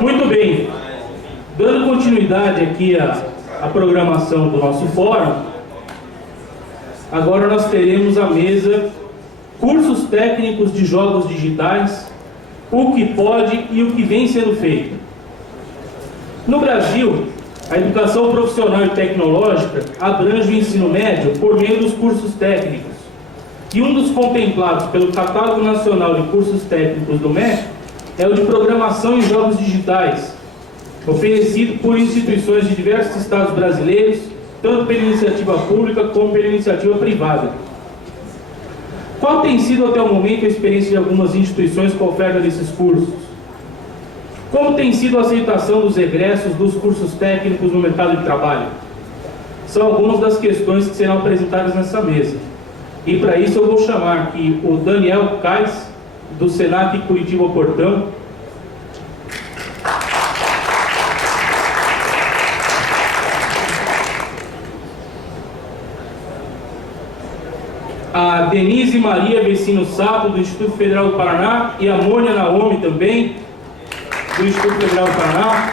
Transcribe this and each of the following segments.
Muito bem, dando continuidade aqui à programação do nosso fórum, agora nós teremos a mesa Cursos Técnicos de Jogos Digitais, o que pode e o que vem sendo feito. No Brasil, a educação profissional e tecnológica abrange o ensino médio por meio dos cursos técnicos, e um dos contemplados pelo Catálogo Nacional de Cursos Técnicos do MEC é o de Programação em Jogos Digitais, oferecido por instituições de diversos estados brasileiros, tanto pela iniciativa pública como pela iniciativa privada. Qual tem sido até o momento a experiência de algumas instituições com a oferta desses cursos? Como tem sido a aceitação dos egressos dos cursos técnicos no mercado de trabalho? São algumas das questões que serão apresentadas nessa mesa. E para isso eu vou chamar aqui o Daniel Kais, do Senac Curitiba Portão. A Denise Maria Vecino Sato, do Instituto Federal do Paraná, e a Mônia Naomi também, do Instituto Federal do Paraná.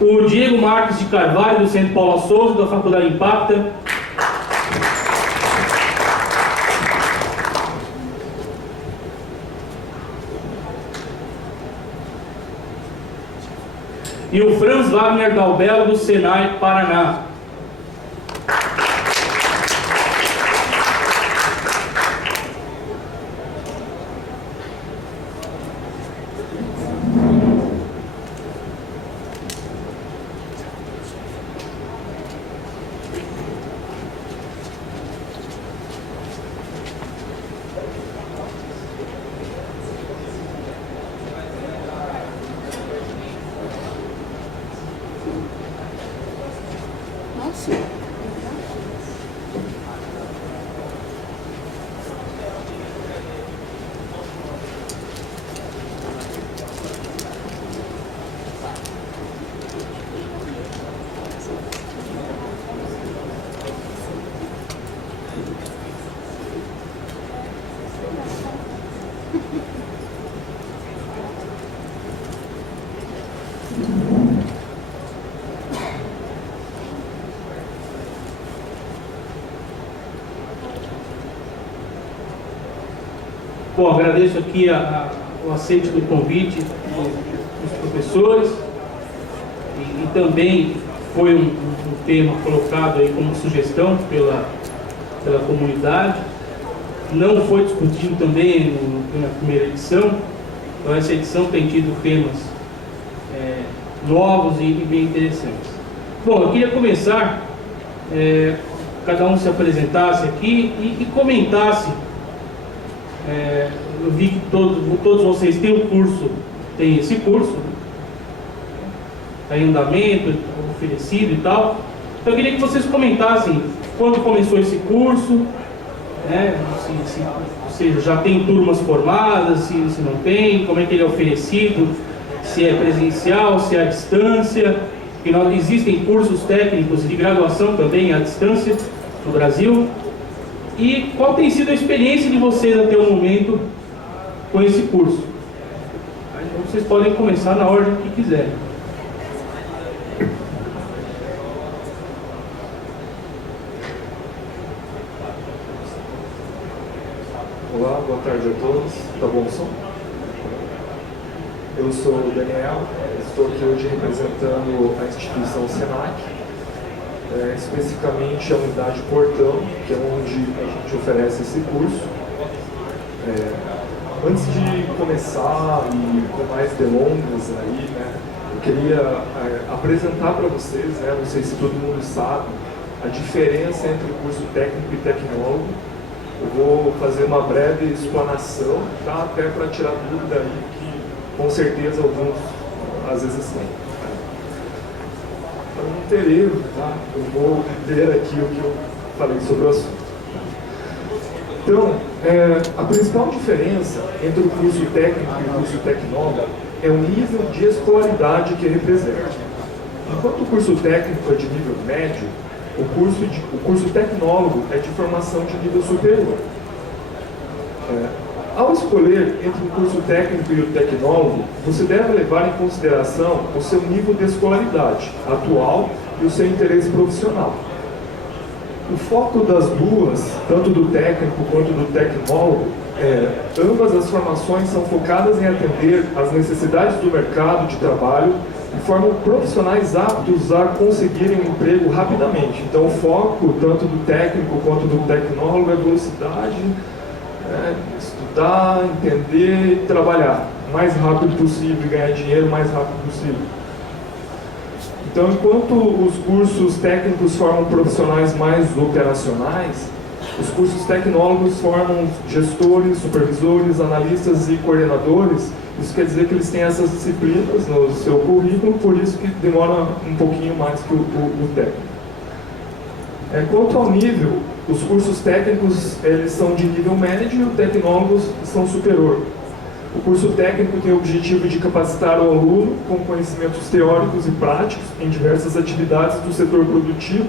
O Diego Marques de Carvalho, do Centro Paula Souza, da Faculdade Impacta. E o Franz Wagner Dalbello, do Senai Paraná. Bom, agradeço aqui o aceite do convite dos professores e também foi um tema colocado aí como sugestão pela comunidade. Não foi discutido também na primeira edição, então essa edição tem tido temas novos e bem interessantes. Bom, eu queria começar, cada um se apresentasse aqui e comentasse. Eu vi que todos vocês têm esse curso, está em andamento, oferecido e tal. Então eu queria que vocês comentassem quando começou esse curso, ou seja, já tem turmas formadas, se não tem, como é que ele é oferecido, se é presencial, se é à distância. Existem cursos técnicos de graduação também à distância no Brasil. E qual tem sido a experiência de vocês até o momento com esse curso? Então vocês podem começar na ordem que quiserem. Olá, boa tarde a todos. Tá bom o som? Eu sou o Daniel, estou aqui hoje representando a instituição Senac. Especificamente a unidade Portão, que é onde a gente oferece esse curso. Antes de começar e com mais delongas aí, eu queria apresentar para vocês, não sei se todo mundo sabe, a diferença entre o curso técnico e tecnólogo. Eu vou fazer uma breve explanação, tá? Até para tirar dúvida aí, que com certeza alguns às vezes têm. Para não ter erro, tá? Eu vou ler aqui o que eu falei sobre o assunto. Então, a principal diferença entre o curso técnico e o curso tecnólogo é o nível de escolaridade que representa. Enquanto o curso técnico é de nível médio, o curso tecnólogo é de formação de nível superior. Ao escolher entre o curso técnico e o tecnólogo, você deve levar em consideração o seu nível de escolaridade atual e o seu interesse profissional. O foco das duas, tanto do técnico quanto do tecnólogo, ambas as formações são focadas em atender às necessidades do mercado de trabalho e formam profissionais aptos a conseguirem um emprego rapidamente. Então, o foco, tanto do técnico quanto do tecnólogo, é velocidade, estudar, entender e trabalhar o mais rápido possível e ganhar dinheiro o mais rápido possível. Então, enquanto os cursos técnicos formam profissionais mais operacionais, os cursos tecnólogos formam gestores, supervisores, analistas e coordenadores. Isso quer dizer que eles têm essas disciplinas no seu currículo, por isso que demora um pouquinho mais que o técnico. Quanto ao nível, os cursos técnicos eles são de nível médio e os tecnólogos são superior. O curso técnico tem o objetivo de capacitar o aluno com conhecimentos teóricos e práticos em diversas atividades do setor produtivo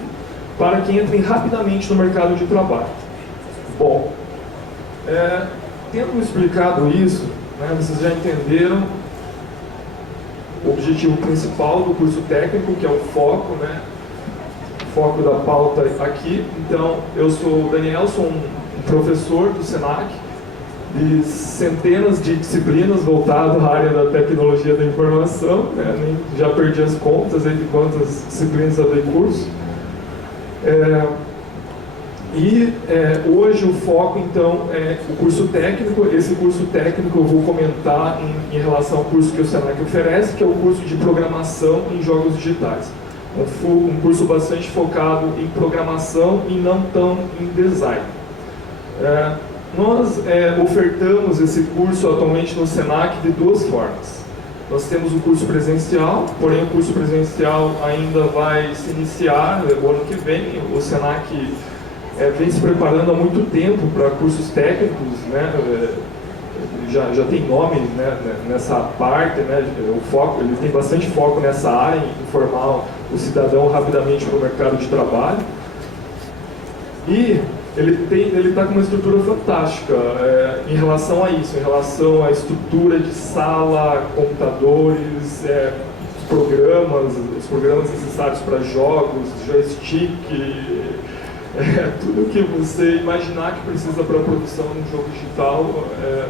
para que entrem rapidamente no mercado de trabalho. Bom, tendo explicado isso, vocês já entenderam o objetivo principal do curso técnico, que é o foco, o foco da pauta aqui. Então, eu sou o Daniel, sou um professor do SENAC, de centenas de disciplinas voltado à área da tecnologia da informação, já perdi as contas de quantas disciplinas eu dei curso. Hoje o foco, então, é o curso técnico. Esse curso técnico eu vou comentar em relação ao curso que o SENAC oferece, que é o curso de programação em jogos digitais. Um curso bastante focado em programação e não tão em design. Nós ofertamos esse curso atualmente no SENAC de duas formas. Nós temos o curso presencial, porém o curso presencial ainda vai se iniciar o ano que vem. O SENAC vem se preparando há muito tempo para cursos técnicos, já tem nome nessa parte, o foco, ele tem bastante foco nessa área, em formar o cidadão rapidamente para o mercado de trabalho. E ele está com uma estrutura fantástica em relação a isso, em relação à estrutura de sala, computadores, os programas necessários para jogos, joystick, tudo que você imaginar que precisa para a produção de um jogo digital,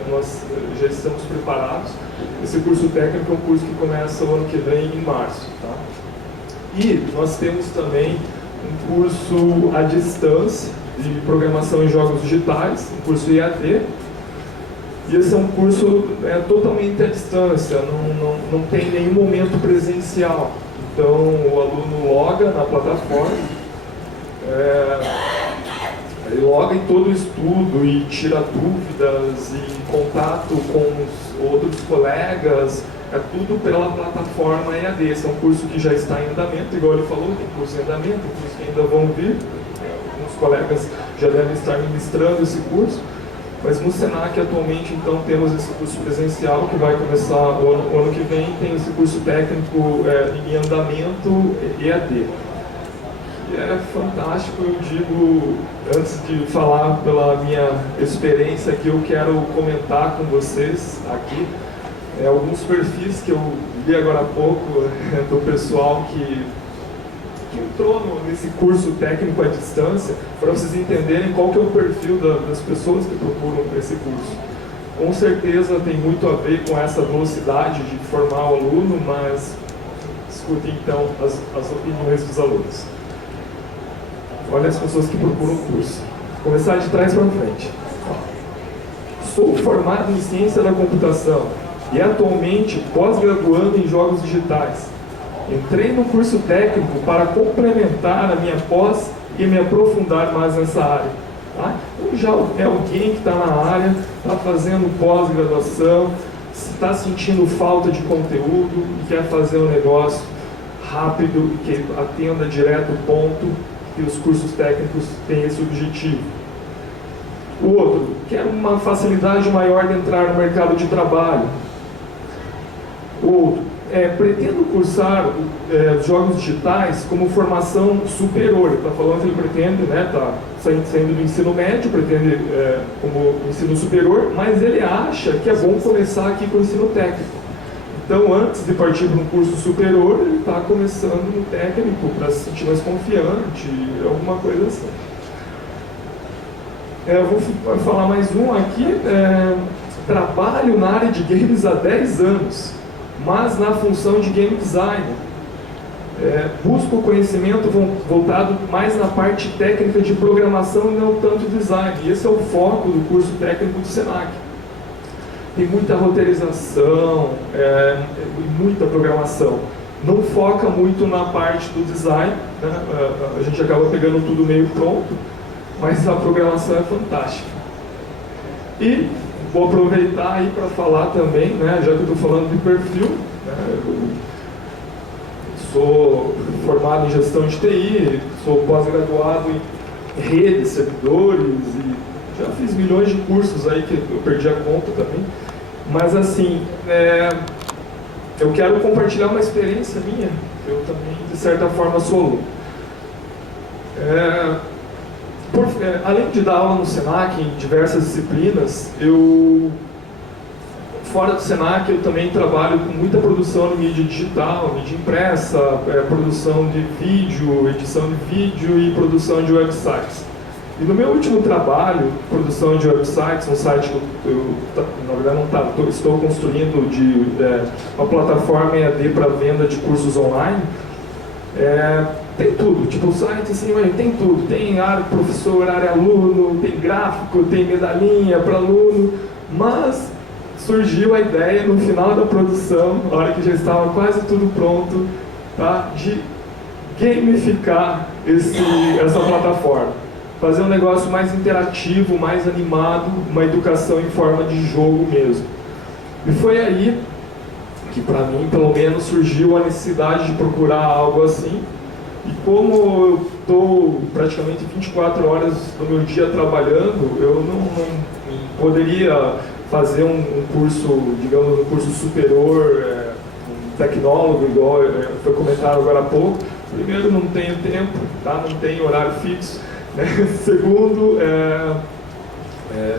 nós já estamos preparados. Esse curso técnico é um curso que começa o ano que vem, em março. Tá? E nós temos também um curso à distância, de programação em jogos digitais, um curso IAD. E esse é um curso totalmente à distância, não tem nenhum momento presencial. Então o aluno loga na plataforma, ele loga em todo o estudo e tira dúvidas e contato com os outros colegas, tudo pela plataforma EAD. Esse é um curso que já está em andamento, igual ele falou, tem curso em andamento, tem cursos que ainda vão vir. Alguns colegas já devem estar ministrando esse curso, mas no SENAC atualmente então temos esse curso presencial que vai começar o ano que vem, tem esse curso técnico em andamento EAD. É fantástico, eu digo, antes de falar pela minha experiência aqui, eu quero comentar com vocês aqui alguns perfis que eu vi agora há pouco do pessoal que entrou nesse curso técnico à distância, para vocês entenderem qual que é o perfil das pessoas que procuram esse curso. Com certeza tem muito a ver com essa velocidade de formar o aluno, mas escutem então as opiniões dos alunos. Olha as pessoas que procuram o curso. Vou começar de trás para frente. Sou formado em ciência da computação e atualmente pós-graduando em jogos digitais. Entrei no curso técnico para complementar a minha pós e me aprofundar mais nessa área. Tá? Então já é alguém que está na área, está fazendo pós-graduação, está sentindo falta de conteúdo e quer fazer um negócio rápido, que atenda direto ao ponto, e os cursos técnicos têm esse objetivo. O outro, quer uma facilidade maior de entrar no mercado de trabalho. O outro, pretendo cursar jogos digitais como formação superior. Ele está falando que ele pretende, está saindo do ensino médio, pretende como ensino superior, mas ele acha que é bom começar aqui com o ensino técnico. Então, antes de partir para um curso superior, ele está começando no técnico para se sentir mais confiante, alguma coisa assim. Eu vou falar mais um aqui. Trabalho na área de games há 10 anos, mas na função de game designer. Busco conhecimento voltado mais na parte técnica de programação e não tanto design. E esse é o foco do curso técnico do Senac. Tem muita roteirização, muita programação. Não foca muito na parte do design, né? A gente acaba pegando tudo meio pronto, mas a programação é fantástica. E vou aproveitar aí para falar também, né, já que eu estou falando de perfil, né, eu sou formado em gestão de TI, sou pós-graduado em redes, servidores, e já fiz milhões de cursos aí que eu perdi a conta também. Mas assim, eu quero compartilhar uma experiência minha, eu também de certa forma sou aluno. Além de dar aula no Senac em diversas disciplinas, fora do Senac eu também trabalho com muita produção de mídia digital, mídia impressa, produção de vídeo, edição de vídeo e produção de websites. E no meu último trabalho, produção de websites, um site que eu na verdade estou construindo uma plataforma EAD para venda de cursos online, tem tudo, tipo o site assim, tem tudo, tem área professor, área aluno, tem gráfico, tem medalhinha para aluno, mas surgiu a ideia no final da produção, na hora que já estava quase tudo pronto, tá, de gamificar essa plataforma. Fazer um negócio mais interativo, mais animado, uma educação em forma de jogo mesmo. E foi aí que, para mim, pelo menos, surgiu a necessidade de procurar algo assim. E como eu estou praticamente 24 horas do meu dia trabalhando, eu não poderia fazer um curso, digamos, um curso superior, um tecnólogo, igual foi comentado agora há pouco. Primeiro, não tenho tempo, tá? Não tenho horário fixo. Segundo,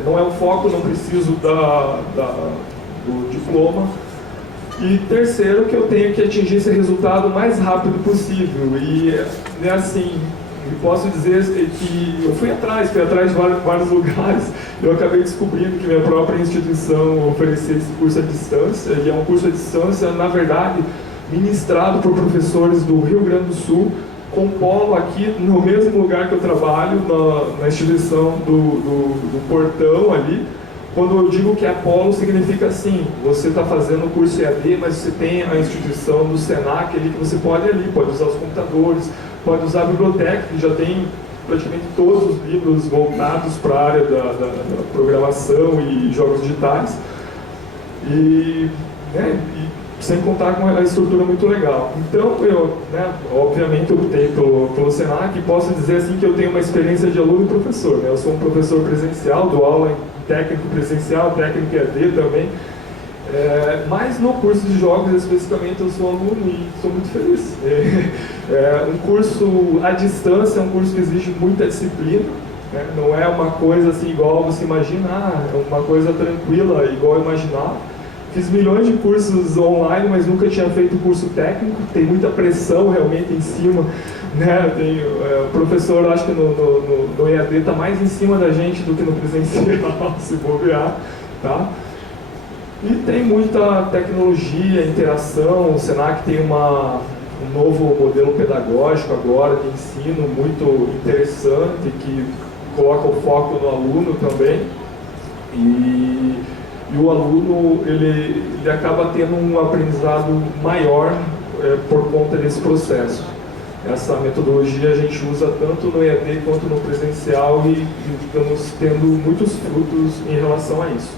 não é o foco, não preciso do diploma. E terceiro, que eu tenho que atingir esse resultado o mais rápido possível. E assim, posso dizer que eu fui atrás de vários lugares. Eu acabei descobrindo que minha própria instituição oferecia esse curso à distância. E é um curso à distância, na verdade, ministrado por professores do Rio Grande do Sul, com polo aqui no mesmo lugar que eu trabalho, na instituição do Portão ali. Quando eu digo que é polo, significa assim, você está fazendo o curso EAD, mas você tem a instituição do Senac ali que você pode ir ali, pode usar os computadores, pode usar a biblioteca, que já tem praticamente todos os livros voltados para a área da programação e jogos digitais. E sem contar com a estrutura muito legal. Então, eu, obviamente, optei pelo Senac e posso dizer assim que eu tenho uma experiência de aluno e professor. Né? Eu sou um professor presencial, dou aula em técnico presencial, técnico EAD também, mas no curso de jogos, especificamente, eu sou aluno e sou muito feliz. Um curso à distância é um curso que exige muita disciplina, né? Não é uma coisa assim igual você imagina, é uma coisa tranquila, igual eu imaginava. Fiz milhões de cursos online, mas nunca tinha feito curso técnico, tem muita pressão realmente em cima, né? O professor, acho que no EAD está mais em cima da gente do que no presencial, se bobear, tá? E tem muita tecnologia, interação, o Senac tem um novo modelo pedagógico agora de ensino muito interessante, que coloca o foco no aluno também, e o aluno ele acaba tendo um aprendizado maior por conta desse processo. Essa metodologia a gente usa tanto no EAD quanto no presencial e estamos tendo muitos frutos em relação a isso.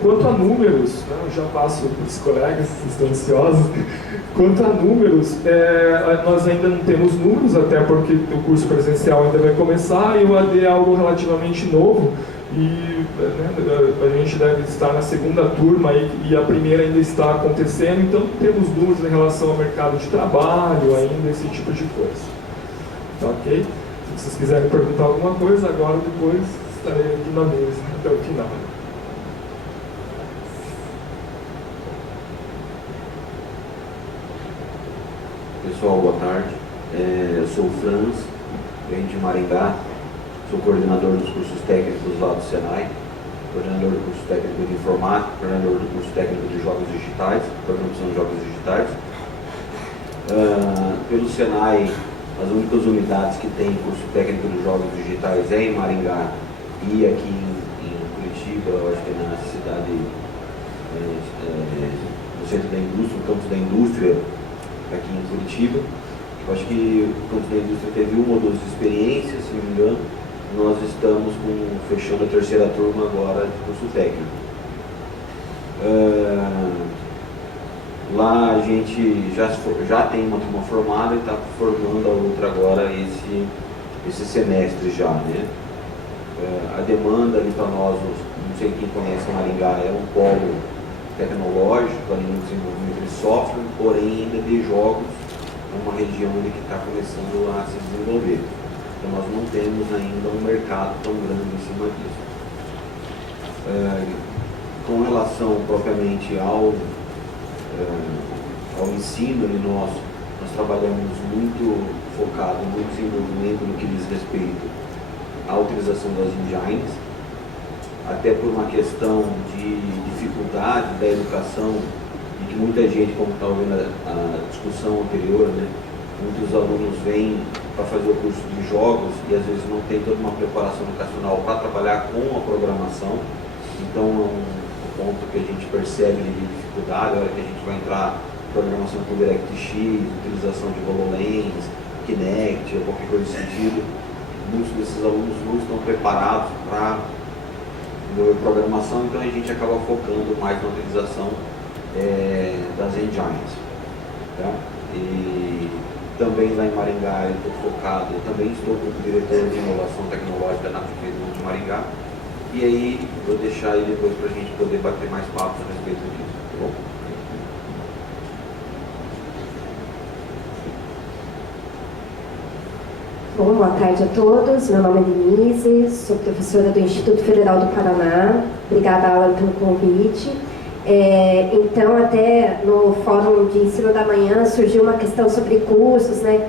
Quanto a números, eu já passo para os colegas, estão ansiosos. Quanto a números, nós ainda não temos números, até porque o curso presencial ainda vai começar e o EAD é algo relativamente novo. E né, a gente deve estar na segunda turma aí, e a primeira ainda está acontecendo, então temos dúvidas em relação ao mercado de trabalho ainda, esse tipo de coisa. Tá, ok? Se vocês quiserem perguntar alguma coisa, agora depois estarei aqui na mesa até o final. Pessoal, boa tarde. Eu sou o Franz, venho de Maringá, sou coordenador dos cursos técnicos lá do Senai, coordenador do curso técnico de informática, coordenador do curso técnico de jogos digitais, programação de jogos digitais. Pelo Senai, as únicas unidades que têm curso técnico de jogos digitais é em Maringá e aqui em Curitiba, eu acho que é na cidade, no centro da indústria, no campus da indústria, aqui em Curitiba. Eu acho que o campus da indústria teve uma ou duas experiências, se não me engano. Nós estamos fechando a terceira turma agora de curso técnico. Lá a gente já tem uma turma formada e está formando a outra agora esse semestre já, né? A demanda ali para nós, não sei quem conhece Maringá, é um polo tecnológico, ali no desenvolvimento de software, porém ainda de jogos, é uma região ali que está começando a se desenvolver. Então nós não temos ainda um mercado tão grande em cima disso. Com relação propriamente ao ensino, nós trabalhamos muito focado no desenvolvimento no que diz respeito à utilização das engines, até por uma questão de dificuldade da educação, e que muita gente, como está ouvindo a discussão anterior, né, muitos alunos vêm para fazer o curso de jogos e às vezes não tem toda uma preparação educacional para trabalhar com a programação. Então é um ponto que a gente percebe de dificuldade, a hora que a gente vai entrar em programação com DirectX, utilização de HoloLens, Kinect, ou qualquer coisa desse sentido, muitos desses alunos não estão preparados para programação, então a gente acaba focando mais na utilização das engines. Tá? E também lá em Maringá eu também estou como diretor de inovação tecnológica na Prefeitura de Maringá, e aí vou deixar aí depois para a gente poder bater mais papos a respeito disso, tá bom? Bom, boa tarde a todos. Meu nome é Denise, sou professora do Instituto Federal do Paraná. Obrigada, Alan, pelo convite. Então, até no Fórum de Ensino da Manhã surgiu uma questão sobre cursos, né,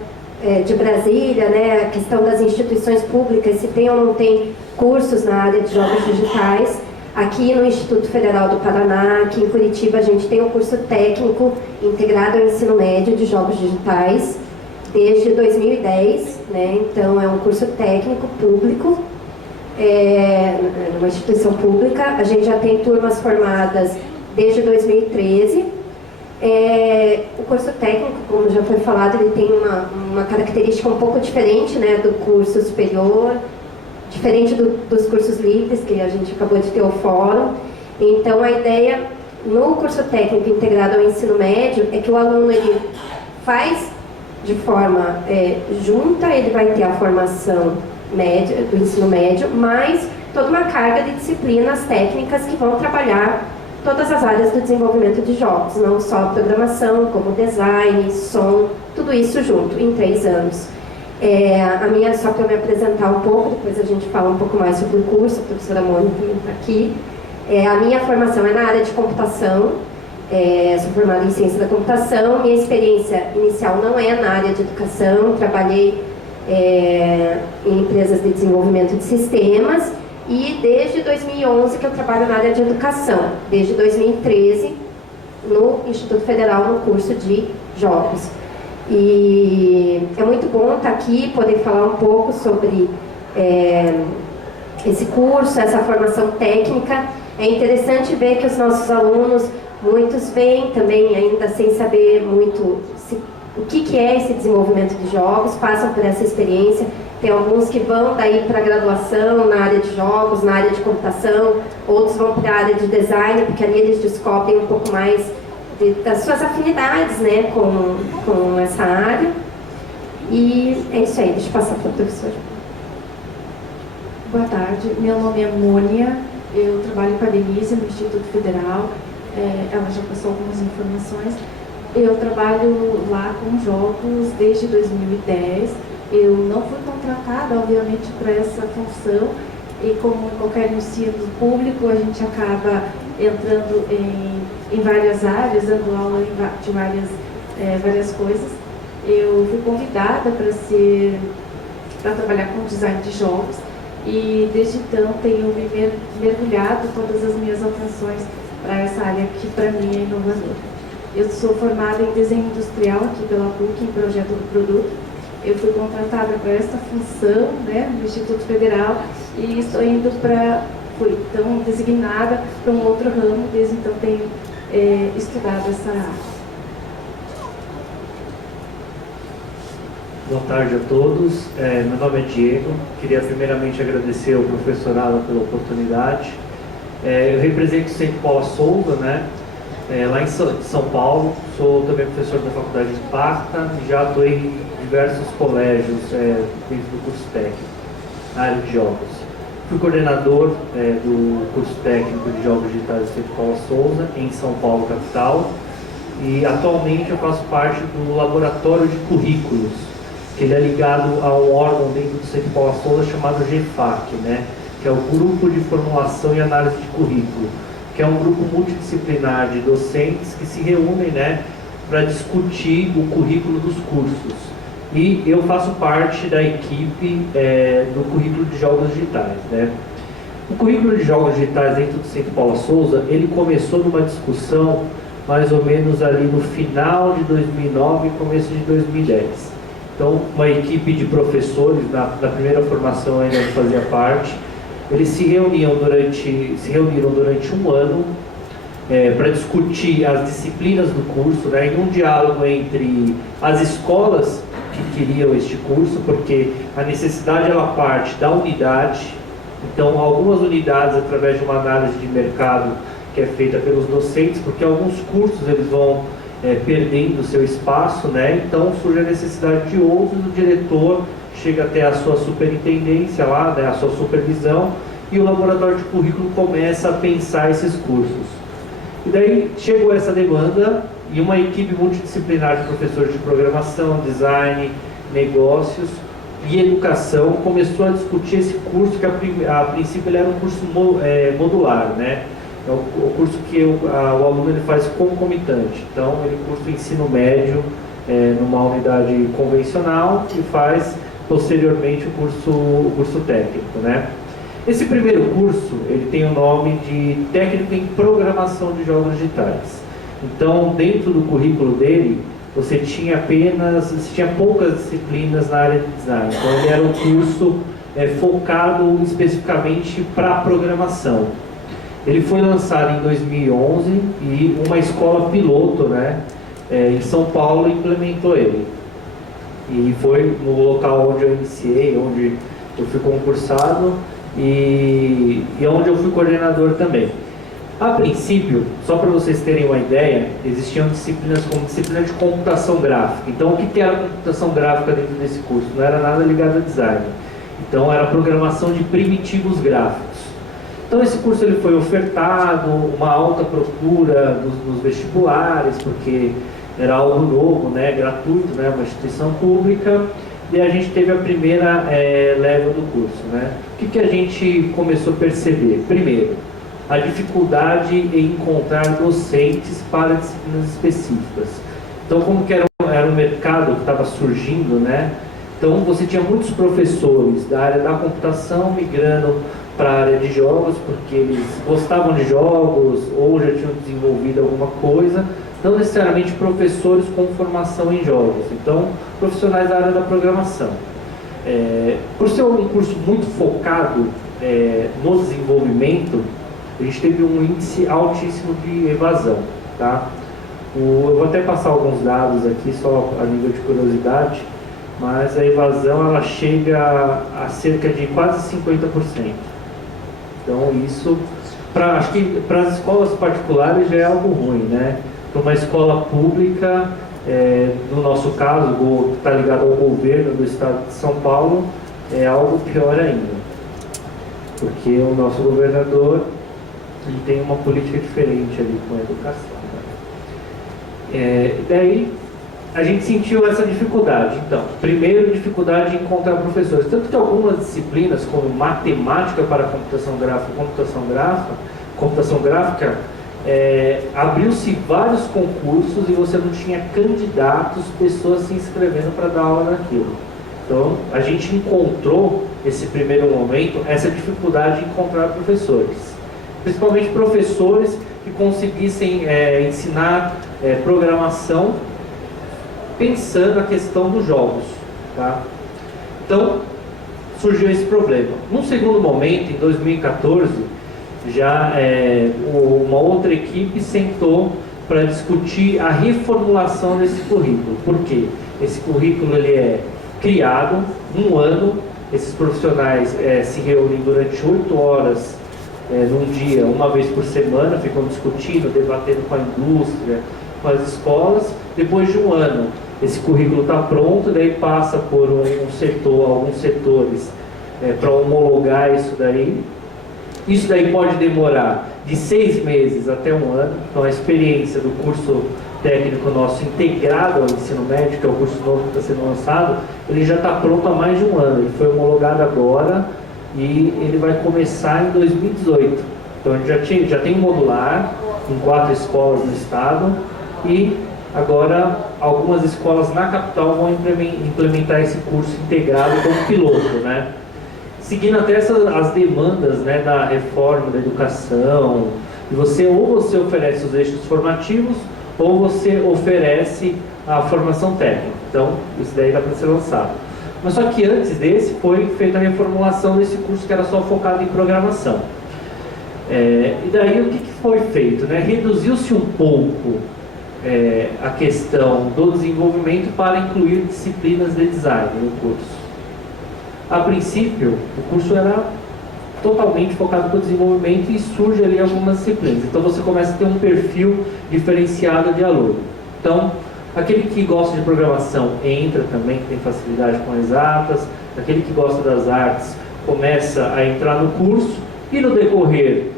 de Brasília, né, a questão das instituições públicas, se tem ou não tem cursos na área de jogos digitais. Aqui no Instituto Federal do Paraná, aqui em Curitiba, a gente tem um curso técnico integrado ao ensino médio de jogos digitais desde 2010, né? Então é um curso técnico público, numa instituição pública. A gente já tem turmas formadas desde 2013. O curso técnico, como já foi falado, ele tem uma característica um pouco diferente, né, do curso superior, diferente dos cursos livres, que a gente acabou de ter o fórum. Então a ideia no curso técnico integrado ao ensino médio é que o aluno ele faz de forma junta, ele vai ter a formação média, do ensino médio, mais toda uma carga de disciplinas técnicas que vão trabalhar todas as áreas do desenvolvimento de jogos, não só a programação, como design, som, tudo isso junto, em 3 anos. Só para eu me apresentar um pouco, depois a gente fala um pouco mais sobre o curso, a professora Mônica está aqui. A minha formação é na área de computação, sou formada em ciência da computação. Minha experiência inicial não é na área de educação, trabalhei em empresas de desenvolvimento de sistemas, e desde 2011 que eu trabalho na área de educação, desde 2013 no Instituto Federal no curso de jogos. E é muito bom estar aqui, poder falar um pouco sobre esse curso, essa formação técnica. É interessante ver que os nossos alunos, muitos vêm também ainda sem saber muito o que é esse desenvolvimento de jogos, passam por essa experiência. Tem alguns que vão daí para a graduação na área de jogos, na área de computação, outros vão para a área de design, porque ali eles descobrem um pouco mais das suas afinidades, né, com essa área. E é isso aí, deixa eu passar para a professora. Boa tarde, meu nome é Mônia, eu trabalho com a Denise no Instituto Federal, ela já passou algumas informações. Eu trabalho lá com jogos desde 2010, eu não fui contratada, obviamente, para essa função, e como qualquer ensino público, a gente acaba entrando em várias áreas, dando aula de várias coisas. Eu fui convidada para trabalhar com design de jogos, e desde então tenho me mergulhado todas as minhas atenções para essa área que para mim é inovadora. Eu sou formada em desenho industrial aqui pela PUC, em projeto do produto. Eu fui contratada para essa função, né, no Instituto Federal, e estou indo fui então designada para um outro ramo, desde então tenho estudado essa área. Boa tarde a todos, meu nome é Diego, queria primeiramente agradecer ao professor Alan pela oportunidade. Eu represento o Centro Paula Souza, né, lá em São Paulo, sou também professor da Faculdade de Pacta e já atuei em diversos colégios dentro do curso técnico, na área de jogos. Fui coordenador do curso técnico de jogos digitais do Centro Paula Souza, em São Paulo, capital, e atualmente eu faço parte do laboratório de currículos, que ele é ligado a um órgão dentro do Centro Paula Souza chamado GFAC, né? Que é o Grupo de Formulação e Análise de Currículo, que é um grupo multidisciplinar de docentes que se reúnem, né, para discutir o currículo dos cursos. E eu faço parte da equipe do currículo de jogos digitais, né? O currículo de jogos digitais dentro do Centro Paula Souza, ele começou numa discussão mais ou menos ali no final de 2009 e começo de 2010. Então, uma equipe de professores, da primeira formação ainda eu fazia parte, eles se reuniram durante um ano para discutir as disciplinas do curso, né, em um diálogo entre as escolas que queriam este curso, porque a necessidade ela parte da unidade. Então, algumas unidades, através de uma análise de mercado que é feita pelos docentes, porque alguns cursos eles vão perdendo seu espaço, né? Então surge a necessidade de outros, o diretor chega até a sua superintendência lá, né, a sua supervisão, e o laboratório de currículo começa a pensar esses cursos. E daí chegou essa demanda e uma equipe multidisciplinar de professores de programação, design, negócios e educação começou a discutir esse curso que a princípio ele era um curso modular, né? É o curso que o aluno ele faz concomitante. Então, ele cursa o ensino médio numa unidade convencional e faz posteriormente o curso técnico, né? Esse primeiro curso, ele tem o nome de Técnico em Programação de Jogos Digitais. Então, dentro do currículo dele, você tinha poucas disciplinas na área de design. Então, ele era um curso focado especificamente para programação. Ele foi lançado em 2011 e uma escola piloto, né, em São Paulo implementou ele. E foi no local onde eu iniciei, onde eu fui concursado e onde eu fui coordenador também. A princípio, só para vocês terem uma ideia, existiam disciplinas como disciplina de computação gráfica. Então, o que era computação gráfica dentro desse curso? Não era nada ligado a design. Então, era programação de primitivos gráficos. Então esse curso ele foi ofertado, uma alta procura nos vestibulares, porque era algo novo, né, gratuito, né, uma instituição pública, e a gente teve a primeira leva do curso, né. O que a gente começou a perceber? Primeiro, a dificuldade em encontrar docentes para disciplinas específicas. Então, como que era um mercado que estava surgindo, né, então você tinha muitos professores da área da computação migrando para a área de jogos, porque eles gostavam de jogos ou já tinham desenvolvido alguma coisa, não necessariamente professores com formação em jogos, então profissionais da área da programação. Por ser um curso muito focado no desenvolvimento, a gente teve um índice altíssimo de evasão, tá? Eu vou até passar alguns dados aqui, só a nível de curiosidade, mas a evasão ela chega a cerca de quase 50%. Então isso, acho que para as escolas particulares já é algo ruim, né? Para uma escola pública, no nosso caso, está ligado ao governo do estado de São Paulo, é algo pior ainda. porque o nosso governador ele tem uma política diferente ali com a educação. Daí a gente sentiu essa dificuldade. Então, primeiro, dificuldade em encontrar professores. Tanto que algumas disciplinas, como matemática para computação gráfica, abriu-se vários concursos e você não tinha candidatos, pessoas se inscrevendo para dar aula naquilo. Então, a gente encontrou, nesse primeiro momento, essa dificuldade de encontrar professores. Principalmente professores que conseguissem ensinar programação pensando a questão dos jogos. Tá? Então, surgiu esse problema. Num segundo momento, em 2014, já uma outra equipe sentou para discutir a reformulação desse currículo. Por quê? Esse currículo ele é criado um ano, esses profissionais se reúnem durante 8 horas num dia, uma vez por semana, ficam discutindo, debatendo com a indústria, com as escolas. Depois de um ano, esse currículo está pronto, daí passa por alguns setores para homologar isso daí. Isso daí pode demorar de 6 meses até um ano. Então a experiência do curso técnico nosso integrado ao ensino médio, que é o curso novo que está sendo lançado, ele já está pronto há mais de um ano. Ele foi homologado agora e ele vai começar em 2018. Então a gente já tem um modular em 4 escolas no estado e agora algumas escolas na capital vão implementar esse curso integrado como piloto, né? Seguindo até as demandas, né, da reforma da educação, e você oferece os eixos formativos ou você oferece a formação técnica. Então isso daí dá para ser lançado. Mas só que antes desse foi feita a reformulação desse curso que era só focado em programação. E daí o que foi feito, né? Reduziu-se um pouco a questão do desenvolvimento para incluir disciplinas de design no curso. A princípio, o curso era totalmente focado no desenvolvimento e surge ali algumas disciplinas. Então você começa a ter um perfil diferenciado de aluno. Então, aquele que gosta de programação entra também, que tem facilidade com exatas. Aquele que gosta das artes começa a entrar no curso. E no decorrer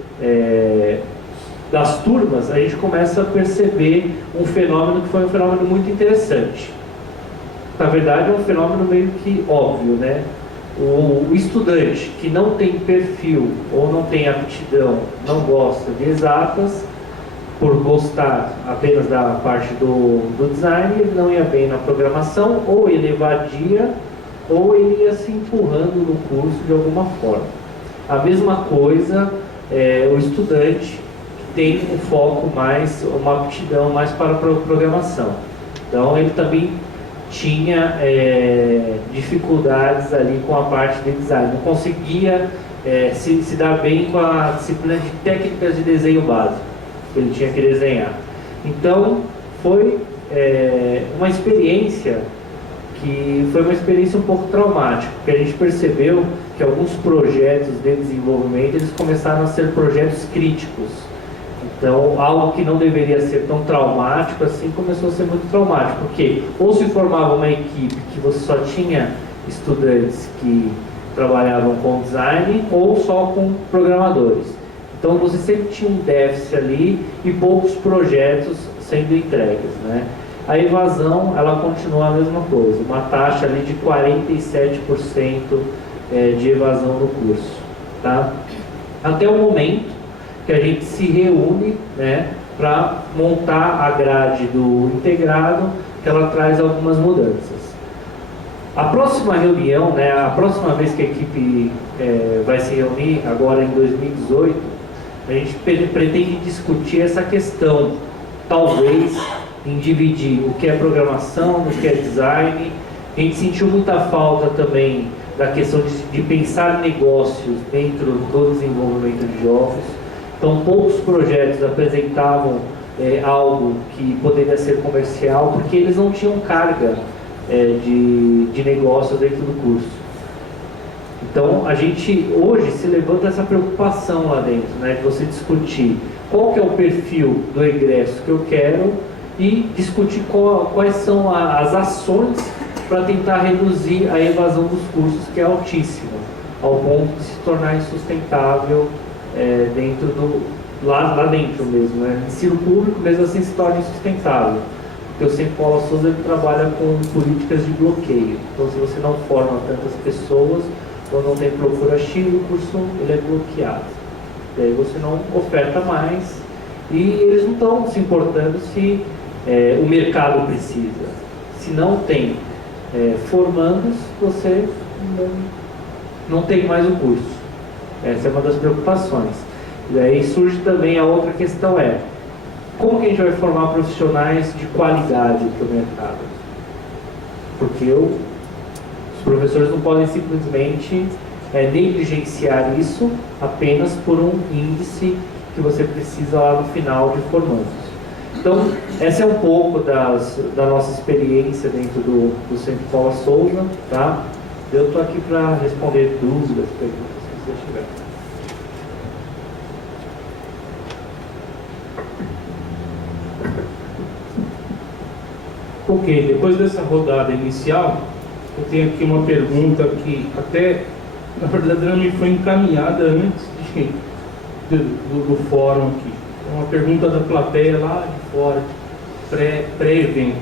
das turmas, a gente começa a perceber um fenômeno que foi um fenômeno muito interessante. Na verdade, é um fenômeno meio que óbvio, né? O estudante que não tem perfil ou não tem aptidão, não gosta de exatas, por gostar apenas da parte do design, ele não ia bem na programação, ou ele evadia, ou ele ia se empurrando no curso de alguma forma. A mesma coisa o estudante que tem um foco mais, uma aptidão mais para a programação. Então ele também tinha dificuldades ali com a parte de design, não conseguia se dar bem com a disciplina de técnicas de desenho básico, que ele tinha que desenhar. Então foi uma experiência que foi uma experiência um pouco traumática, porque a gente percebeu que alguns projetos de desenvolvimento eles começaram a ser projetos críticos. Então, algo que não deveria ser tão traumático assim começou a ser muito traumático, porque ou se formava uma equipe que você só tinha estudantes que trabalhavam com design ou só com programadores. Então, você sempre tinha um déficit ali e poucos projetos sendo entregues, né? A evasão, ela continua a mesma coisa, uma taxa ali de 47% de evasão no curso, tá? Até o momento que a gente se reúne, né, para montar a grade do integrado, que ela traz algumas mudanças. A próxima reunião, né, a próxima vez que a equipe vai se reunir, agora em 2018, a gente pretende discutir essa questão, talvez em dividir o que é programação, o que é design. A gente sentiu muita falta também da questão de pensar negócios dentro do desenvolvimento de jogos. Então, poucos projetos apresentavam algo que poderia ser comercial, porque eles não tinham carga de negócios dentro do curso. Então, a gente hoje se levanta essa preocupação lá dentro, né, de você discutir qual que é o perfil do egresso que eu quero e discutir quais são as ações para tentar reduzir a evasão dos cursos, que é altíssima. ao ponto de se tornar insustentável lá dentro mesmo, né? Ensino público mesmo assim se torna insustentável. Porque o Centro Paula Souza ele trabalha com políticas de bloqueio. Então, se você não forma tantas pessoas ou não tem procura X, o curso ele é bloqueado. E aí você não oferta mais e eles não estão se importando se o mercado precisa. Se não tem formandos, você não tem mais o curso. Essa é uma das preocupações. E daí surge também a outra questão como que a gente vai formar profissionais de qualidade para o mercado? Porque os professores não podem simplesmente negligenciar isso apenas por um índice que você precisa lá no final de formandos. Então, essa é um pouco da nossa experiência dentro do Centro Paula Souza, tá? Eu estou aqui para responder dúvidas, perguntas, se você tiver. Ok, depois dessa rodada inicial, eu tenho aqui uma pergunta que até, na verdade, não me foi encaminhada antes do fórum aqui. É uma pergunta da plateia lá de fora, pré-evento,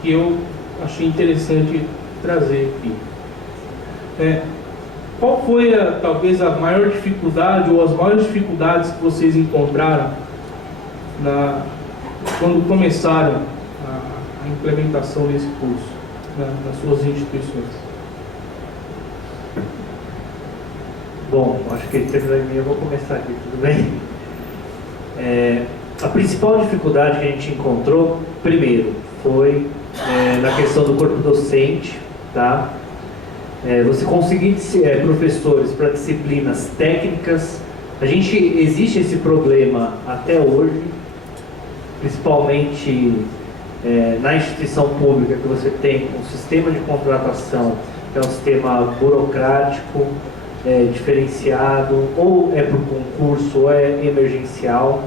que eu achei interessante trazer aqui. Qual foi talvez a maior dificuldade ou as maiores dificuldades que vocês encontraram quando começaram a implementação desse curso nas suas instituições? Bom, acho que terminou em mim, eu vou começar aqui, tudo bem? A principal dificuldade que a gente encontrou, primeiro, foi na questão do corpo docente, tá? Você conseguir professores para disciplinas técnicas. Existe esse problema até hoje, principalmente na instituição pública, que você tem um sistema de contratação que é um sistema burocrático, diferenciado, ou é por concurso, ou é emergencial,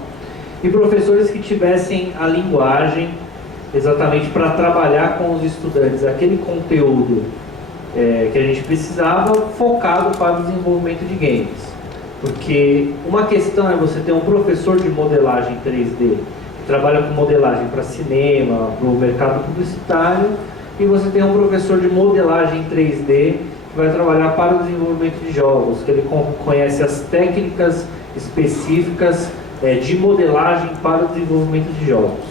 e professores que tivessem a linguagem exatamente para trabalhar com os estudantes, aquele conteúdo que a gente precisava, focado para o desenvolvimento de games. Porque uma questão é você ter um professor de modelagem 3D, que trabalha com modelagem para cinema, para o mercado publicitário, e você tem um professor de modelagem 3D, que vai trabalhar para o desenvolvimento de jogos, que ele conhece as técnicas específicas de modelagem para o desenvolvimento de jogos.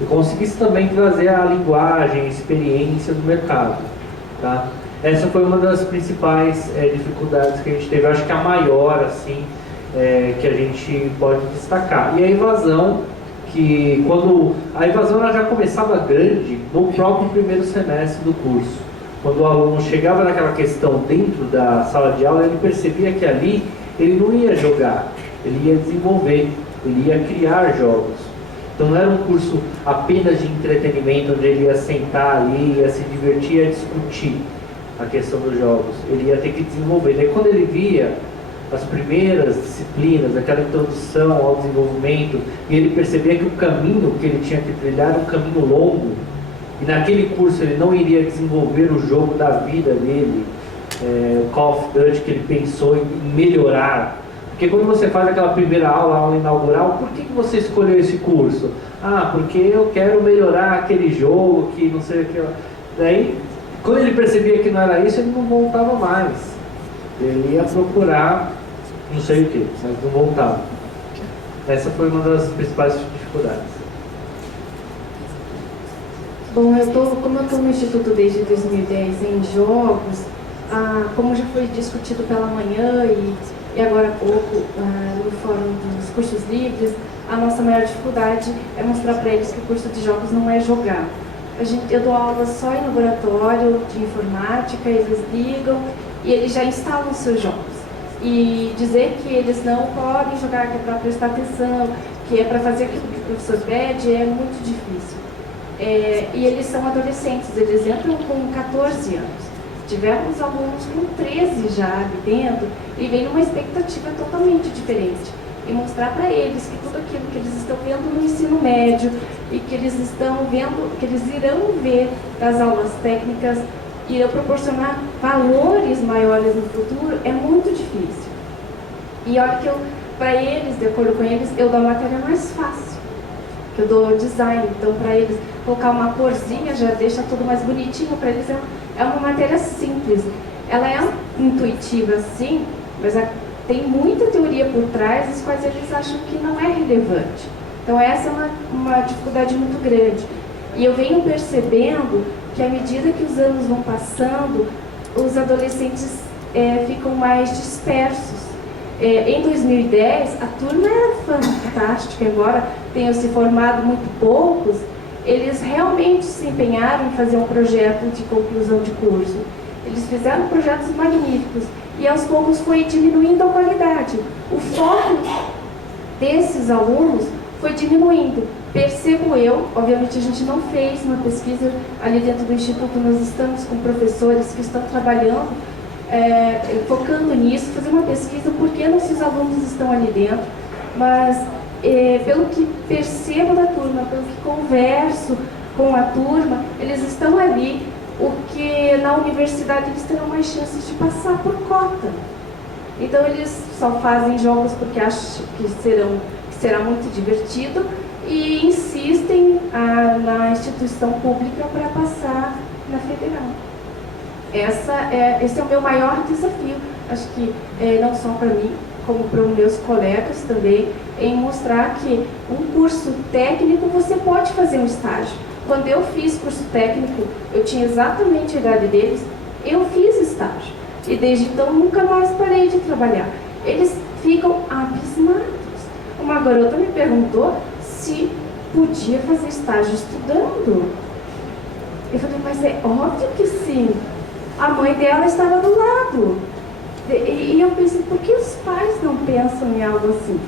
E conseguisse também trazer a linguagem, a experiência do mercado, tá? Essa foi uma das principais dificuldades que a gente teve, acho que a maior, assim, que a gente pode destacar. E a evasão, a evasão ela já começava grande no próprio primeiro semestre do curso. Quando o aluno chegava naquela questão dentro da sala de aula, ele percebia que ali ele não ia jogar, ele ia desenvolver, ele ia criar jogos. Então não era um curso apenas de entretenimento, onde ele ia sentar ali, ia se divertir, ia discutir a questão dos jogos. Ele ia ter que desenvolver. Daí quando ele via as primeiras disciplinas, aquela introdução ao desenvolvimento, e ele percebia que o caminho que ele tinha que trilhar era um caminho longo, e naquele curso ele não iria desenvolver o jogo da vida dele, o Call of Duty que ele pensou em melhorar. Porque quando você faz aquela primeira aula inaugural, por que você escolheu esse curso? Ah, porque eu quero melhorar aquele jogo que não sei o que. Daí, quando ele percebia que não era isso, ele não voltava mais. Ele ia procurar não sei o que, mas não voltava. Essa foi uma das principais dificuldades. Bom, como eu estou no Instituto desde 2010 em jogos, como já foi discutido pela manhã e agora há pouco no fórum dos cursos livres, a nossa maior dificuldade é mostrar para eles que o curso de jogos não é jogar. Eu dou aula só em laboratório de informática, eles ligam e eles já instalam os seus jogos. E dizer que eles não podem jogar, que é para prestar atenção, que é para fazer aquilo que o professor pede, é muito difícil. E eles são adolescentes, eles entram com 14 anos. Tivemos alunos com 13 já ali dentro e vem numa expectativa totalmente diferente. E mostrar para eles que tudo aquilo que eles estão vendo no ensino médio e que eles estão vendo, que eles irão ver das aulas técnicas e eu proporcionar valores maiores no futuro é muito difícil. E olha que para eles, de acordo com eles, eu dou a matéria mais fácil, que eu dou design. Então, para eles, colocar uma corzinha já deixa tudo mais bonitinho. Para eles é uma matéria simples. Ela é intuitiva, sim, mas tem muita teoria por trás, as quais eles acham que não é relevante. Então, essa é uma dificuldade muito grande. E eu venho percebendo que, à medida que os anos vão passando, os adolescentes ficam mais dispersos. Em 2010, a turma era fantástica, embora tenham se formado muito poucos, eles realmente se empenharam em fazer um projeto de conclusão de curso. Eles fizeram projetos magníficos e aos poucos foi diminuindo a qualidade. O foco desses alunos foi diminuindo. Percebo eu, obviamente a gente não fez uma pesquisa ali dentro do Instituto, nós estamos com professores que estão trabalhando, focando nisso, fazer uma pesquisa, por que nossos alunos estão ali dentro, mas pelo que percebo da turma, pelo que converso com a turma, eles estão ali porque na universidade eles terão mais chances de passar por cota. Então eles só fazem jogos porque acham que será muito divertido e insistem na instituição pública para passar na federal. Esse é o meu maior desafio, acho que não só para mim, como para os meus colegas também, em mostrar que um curso técnico você pode fazer um estágio. Quando eu fiz curso técnico, eu tinha exatamente a idade deles, eu fiz estágio. E desde então nunca mais parei de trabalhar. Eles ficam abismados. Uma garota me perguntou se podia fazer estágio estudando. Eu falei, mas é óbvio que sim. A mãe dela estava do lado. E eu pensei, por que os pais não pensam em algo assim?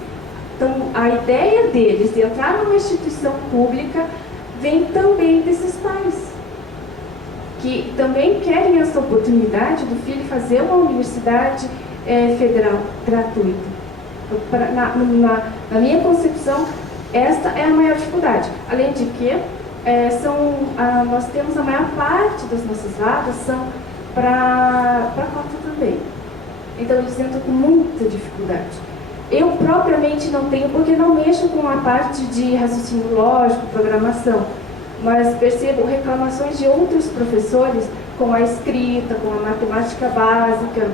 Então, a ideia deles de entrar numa instituição pública vem também desses pais, que também querem essa oportunidade do filho fazer uma universidade federal gratuita. Na minha concepção, esta é a maior dificuldade. Além de que, nós temos a maior parte das nossas vagas são para cota também. Então, eles entram com muita dificuldade. Eu propriamente não tenho, porque não mexo com a parte de raciocínio lógico, programação, mas percebo reclamações de outros professores com a escrita, com a matemática básica,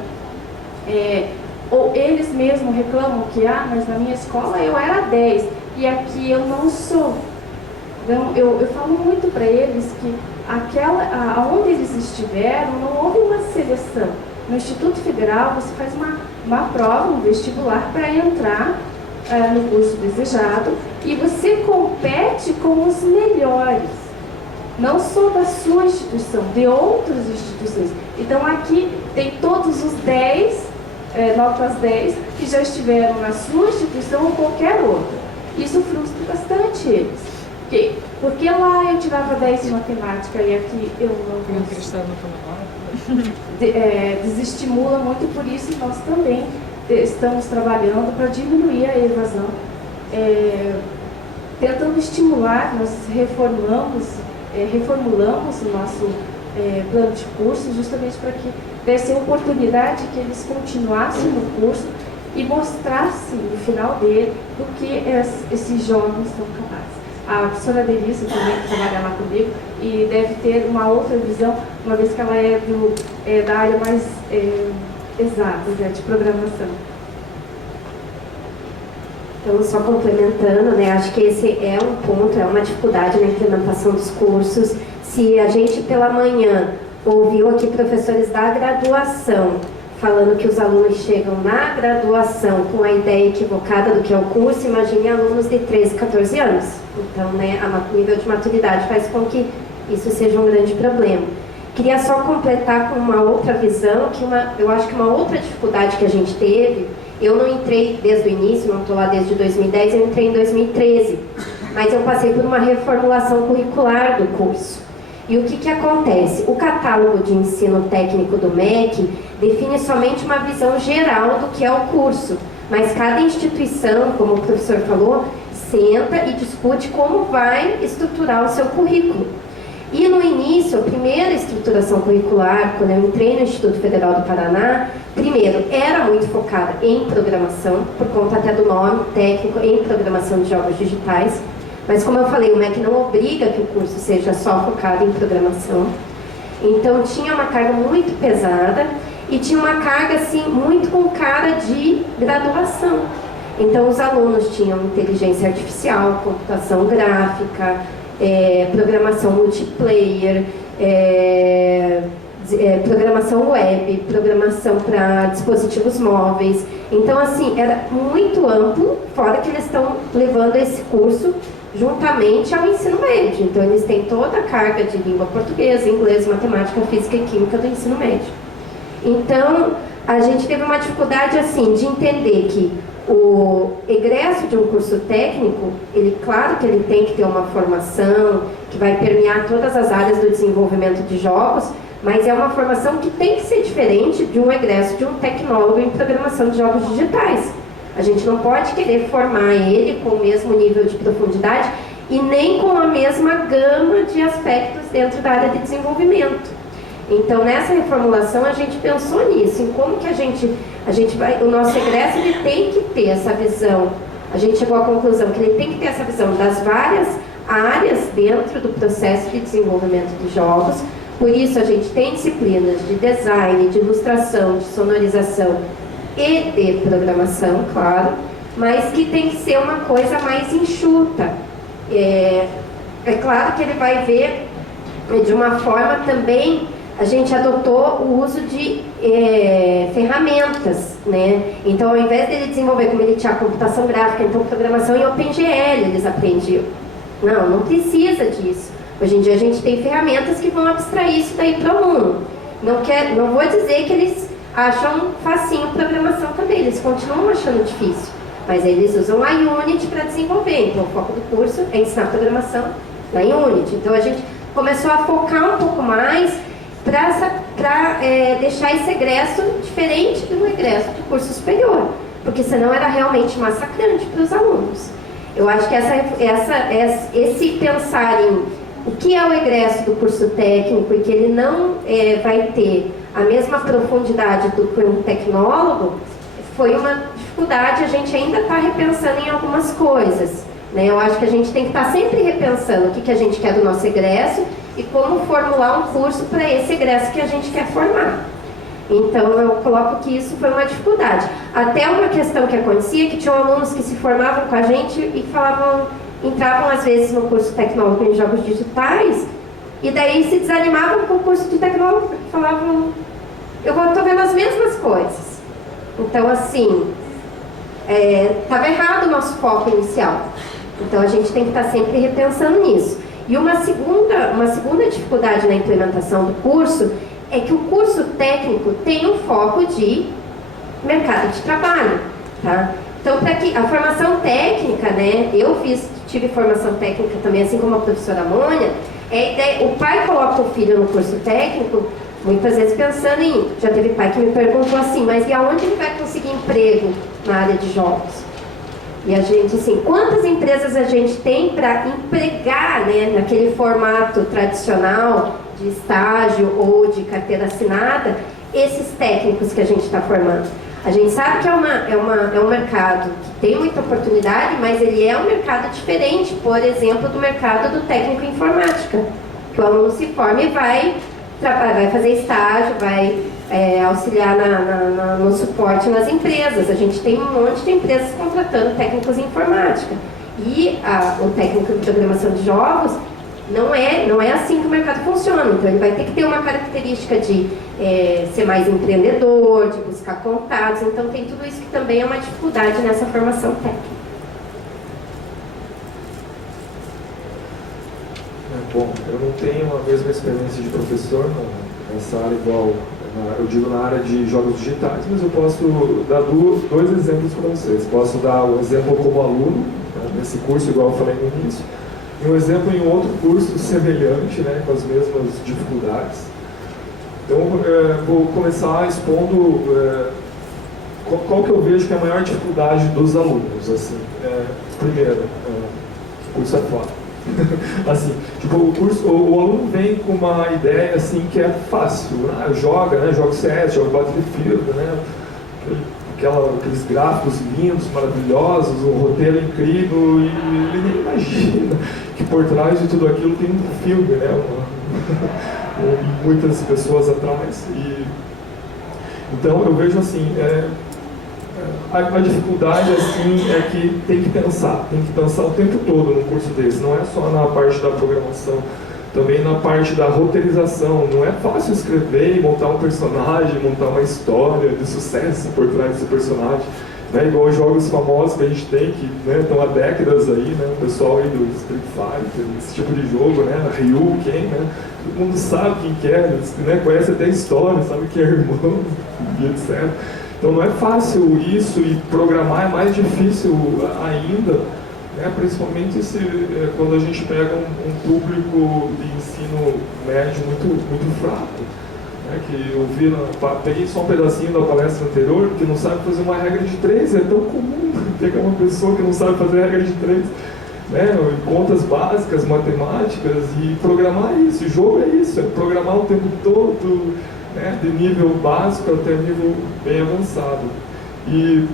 ou eles mesmos reclamam que, mas na minha escola eu era 10 e aqui eu não sou. Então, eu falo muito para eles que aonde eles estiveram não houve uma seleção. No Instituto Federal você faz uma prova, um vestibular para entrar no curso desejado e você compete com os melhores, não só da sua instituição, de outras instituições. Então aqui tem todos os 10, notas 10, que já estiveram na sua instituição ou qualquer outra. Isso frustra bastante eles. Porque lá eu tirava 10 em matemática e aqui eu não consigo. Desestimula muito, por isso nós também estamos trabalhando para diminuir a evasão, tentando estimular. Nós reformulamos o nosso plano de curso justamente para que desse a oportunidade que eles continuassem no curso e mostrassem no final dele do que esses jovens são capazes. A professora Delícia também trabalha lá comigo e deve ter uma outra visão, uma vez que ela é da área mais exata, de programação. Então, só complementando, acho que esse é um ponto, é uma dificuldade na implementação dos cursos. Se a gente pela manhã ouviu aqui professores da graduação falando que os alunos chegam na graduação com a ideia equivocada do que é o curso, imagine alunos de 13, 14 anos. Então, o nível de maturidade faz com que isso seja um grande problema. Queria só completar com uma outra visão, eu acho que uma outra dificuldade que a gente teve, eu não entrei desde o início, não estou lá desde 2010, eu entrei em 2013, mas eu passei por uma reformulação curricular do curso. E o que acontece? O catálogo de ensino técnico do MEC define somente uma visão geral do que é o curso, mas cada instituição, como o professor falou, senta e discute como vai estruturar o seu currículo. E no início, a primeira estruturação curricular, quando eu entrei no Instituto Federal do Paraná, primeiro, era muito focada em programação, por conta até do nome técnico, em programação de jogos digitais. Mas como eu falei, o MEC não obriga que o curso seja só focado em programação. Então tinha uma carga muito pesada e tinha uma carga assim, muito com cara de graduação. Então os alunos tinham inteligência artificial, computação gráfica, programação multiplayer, programação web, programação para dispositivos móveis. Então assim, era muito amplo, fora que eles estão levando esse curso juntamente ao ensino médio. Então eles têm toda a carga de língua portuguesa, inglês, matemática, física e química do ensino médio. Então a gente teve uma dificuldade assim de entender que o egresso de um curso técnico, claro que ele tem que ter uma formação que vai permear todas as áreas do desenvolvimento de jogos, mas é uma formação que tem que ser diferente de um egresso de um tecnólogo em programação de jogos digitais. A gente não pode querer formar ele com o mesmo nível de profundidade e nem com a mesma gama de aspectos dentro da área de desenvolvimento. Então, nessa reformulação, a gente pensou nisso, em como que o nosso egresso ele tem que ter essa visão. A gente chegou à conclusão que ele tem que ter essa visão das várias áreas dentro do processo de desenvolvimento de jogos. Por isso, a gente tem disciplinas de design, de ilustração, de sonorização e de programação, claro, mas que tem que ser uma coisa mais enxuta. É claro que ele vai ver de uma forma também. A gente adotou o uso de ferramentas, né? Então, ao invés dele desenvolver, como ele tinha computação gráfica, então programação em OpenGL eles aprendiam. Não precisa disso. Hoje em dia a gente tem ferramentas que vão abstrair isso daí para o aluno. Não vou dizer que eles acham facinho programação também, eles continuam achando difícil. Mas eles usam a Unity para desenvolver. Então, o foco do curso é ensinar programação na Unity. Então, a gente começou a focar um pouco mais para deixar esse egresso diferente do egresso do curso superior, porque senão era realmente massacrante para os alunos. Eu acho que esse pensar em o que é o egresso do curso técnico e que ele não vai ter a mesma profundidade do que um tecnólogo, foi uma dificuldade. A gente ainda está repensando em algumas coisas, né? Eu acho que a gente tem que estar sempre repensando o que a gente quer do nosso egresso e como formular um curso para esse egresso que a gente quer formar. Então, eu coloco que isso foi uma dificuldade. Até uma questão que acontecia, que tinham alunos que se formavam com a gente e entravam às vezes no curso tecnólogo em jogos digitais, e daí se desanimavam com o curso de tecnólogo, porque falavam, eu estou vendo as mesmas coisas. Então, assim, estava errado o nosso foco inicial. Então, a gente tem que estar sempre repensando nisso. E uma segunda dificuldade na implementação do curso é que o curso técnico tem um foco de mercado de trabalho, tá? Então, para que a formação técnica, né? Eu tive formação técnica também, assim como a professora Mônia. O pai coloca o filho no curso técnico, muitas vezes pensando em... Já teve pai que me perguntou assim, mas e aonde ele vai conseguir emprego na área de jogos? E a gente, assim, quantas empresas a gente tem para empregar, né, naquele formato tradicional de estágio ou de carteira assinada, esses técnicos que a gente está formando? A gente sabe que é um mercado que tem muita oportunidade, mas ele é um mercado diferente, por exemplo, do mercado do técnico em informática, que o aluno se forma e vai fazer estágio, vai auxiliar no suporte nas empresas. A gente tem um monte de empresas contratando técnicos em informática. E o técnico de programação de jogos não é assim que o mercado funciona. Então, ele vai ter que ter uma característica de ser mais empreendedor, de buscar contatos. Então, tem tudo isso que também é uma dificuldade nessa formação técnica. Bom, eu não tenho a mesma experiência de professor nessa área igual, eu digo na área de jogos digitais, mas eu posso dar dois exemplos para vocês. Posso dar um exemplo como aluno, né, nesse curso, igual eu falei no início, e um exemplo em outro curso semelhante, né, com as mesmas dificuldades. Então, vou começar expondo qual que eu vejo que é a maior dificuldade dos alunos. Assim, primeiro, o curso é foda. Assim, tipo, o aluno vem com uma ideia assim que é fácil, né? Joga, né? Joga CS, joga Battlefield, né? Aqueles gráficos lindos, maravilhosos, um roteiro incrível, e ele nem imagina que por trás de tudo aquilo tem um filme, né? Muitas pessoas atrás. Então eu vejo assim, a dificuldade assim é que tem que pensar o tempo todo num curso desse, não é só na parte da programação, também na parte da roteirização. Não é fácil escrever e montar um personagem, montar uma história de sucesso por trás desse personagem, né? Igual os jogos famosos que a gente tem, que, né, estão há décadas aí, né? O pessoal aí do Street Fighter, esse tipo de jogo, né? Ryu, Ken, né? Todo mundo sabe quem que é, né? Conhece até a história, sabe que é irmão, e etc. Então não é fácil isso, e programar é mais difícil ainda, né? Principalmente quando a gente pega um público de ensino médio muito fraco, né? Que eu vi, peguei só um pedacinho da palestra anterior, que não sabe fazer uma regra de 3, é tão comum pegar uma pessoa que não sabe fazer a regra de 3, né? Contas básicas, matemáticas, e programar é isso, o jogo é isso, é programar o tempo todo, né? De nível básico até nível bem avançado. E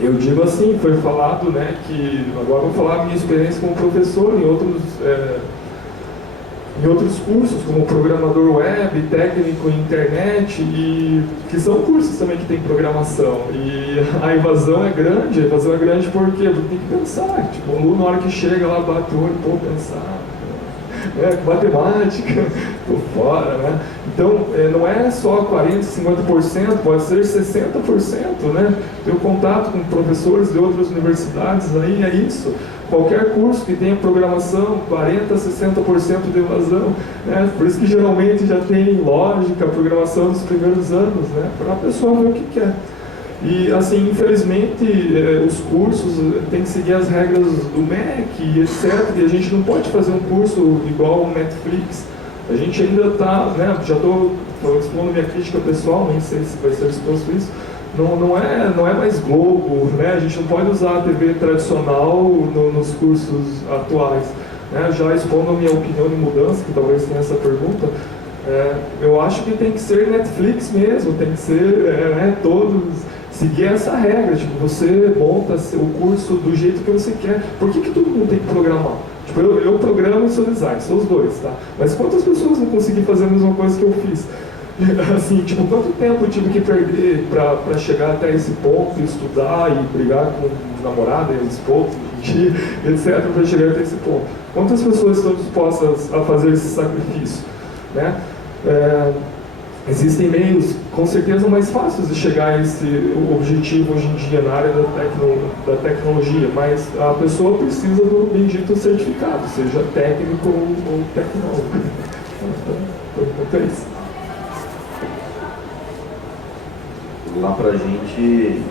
eu digo assim, foi falado, né, que agora vou falar a minha experiência como professor em outros cursos, como programador web, técnico em internet, e que são cursos também que tem programação. E a evasão é grande porque tem que pensar. Tipo, o aluno, na hora que chega lá, bate o olho, pô, pensar. Matemática, tô fora, né? Então, não é só 40%, 50%, pode ser 60%, né? Tenho contato com professores de outras universidades, aí é isso. Qualquer curso que tenha programação, 40%, 60% de evasão, né? Por isso que geralmente já tem lógica, programação nos primeiros anos, né? Para a pessoa ver o que quer. E, assim, infelizmente, os cursos têm que seguir as regras do MEC, etc. E a gente não pode fazer um curso igual o Netflix. A gente ainda está, né, já estou expondo minha crítica pessoal, nem sei se vai ser exposto isso. Não é mais Globo, né? A gente não pode usar a TV tradicional nos cursos atuais, né? Já expondo a minha opinião de mudança, que talvez tenha essa pergunta. Eu acho que tem que ser Netflix mesmo, tem que ser todos... seguir essa regra, tipo, você monta o curso do jeito que você quer. Por que todo mundo tem que programar? Tipo, eu programo e sou design, sou os dois, tá? Mas quantas pessoas não conseguem fazer a mesma coisa que eu fiz? Assim, tipo, quanto tempo eu tive que perder para chegar até esse ponto, e estudar e brigar com namorada e esposa, etc, para chegar até esse ponto? Quantas pessoas estão dispostas a fazer esse sacrifício, né? Existem meios, com certeza, mais fáceis de chegar a esse objetivo hoje em dia na área da tecnologia, mas a pessoa precisa do bendito certificado, seja técnico ou tecnólogo. Então, é isso. Lá pra gente,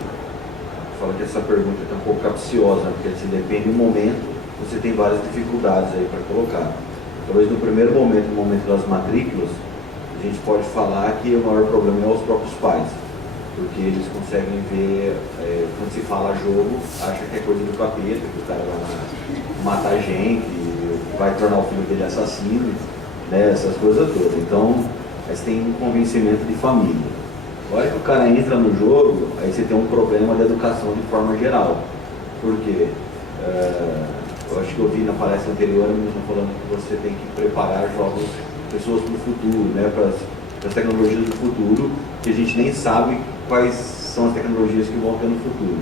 fala que essa pergunta está um pouco capciosa, porque assim, depende do momento, você tem várias dificuldades aí para colocar. Talvez no primeiro momento, no momento das matrículas, a gente pode falar que o maior problema é os próprios pais, porque eles conseguem ver, quando se fala jogo, acha que é coisa do capeta, que o cara vai matar gente, vai tornar o filho dele assassino, né, essas coisas todas. Então, você tem um convencimento de família. A hora que o cara entra no jogo, aí você tem um problema da educação de forma geral. Por quê? Eu acho que eu vi na palestra anterior, mesmo falando que você tem que preparar pessoas para o futuro, né, para as tecnologias do futuro, que a gente nem sabe quais são as tecnologias que vão ter no futuro.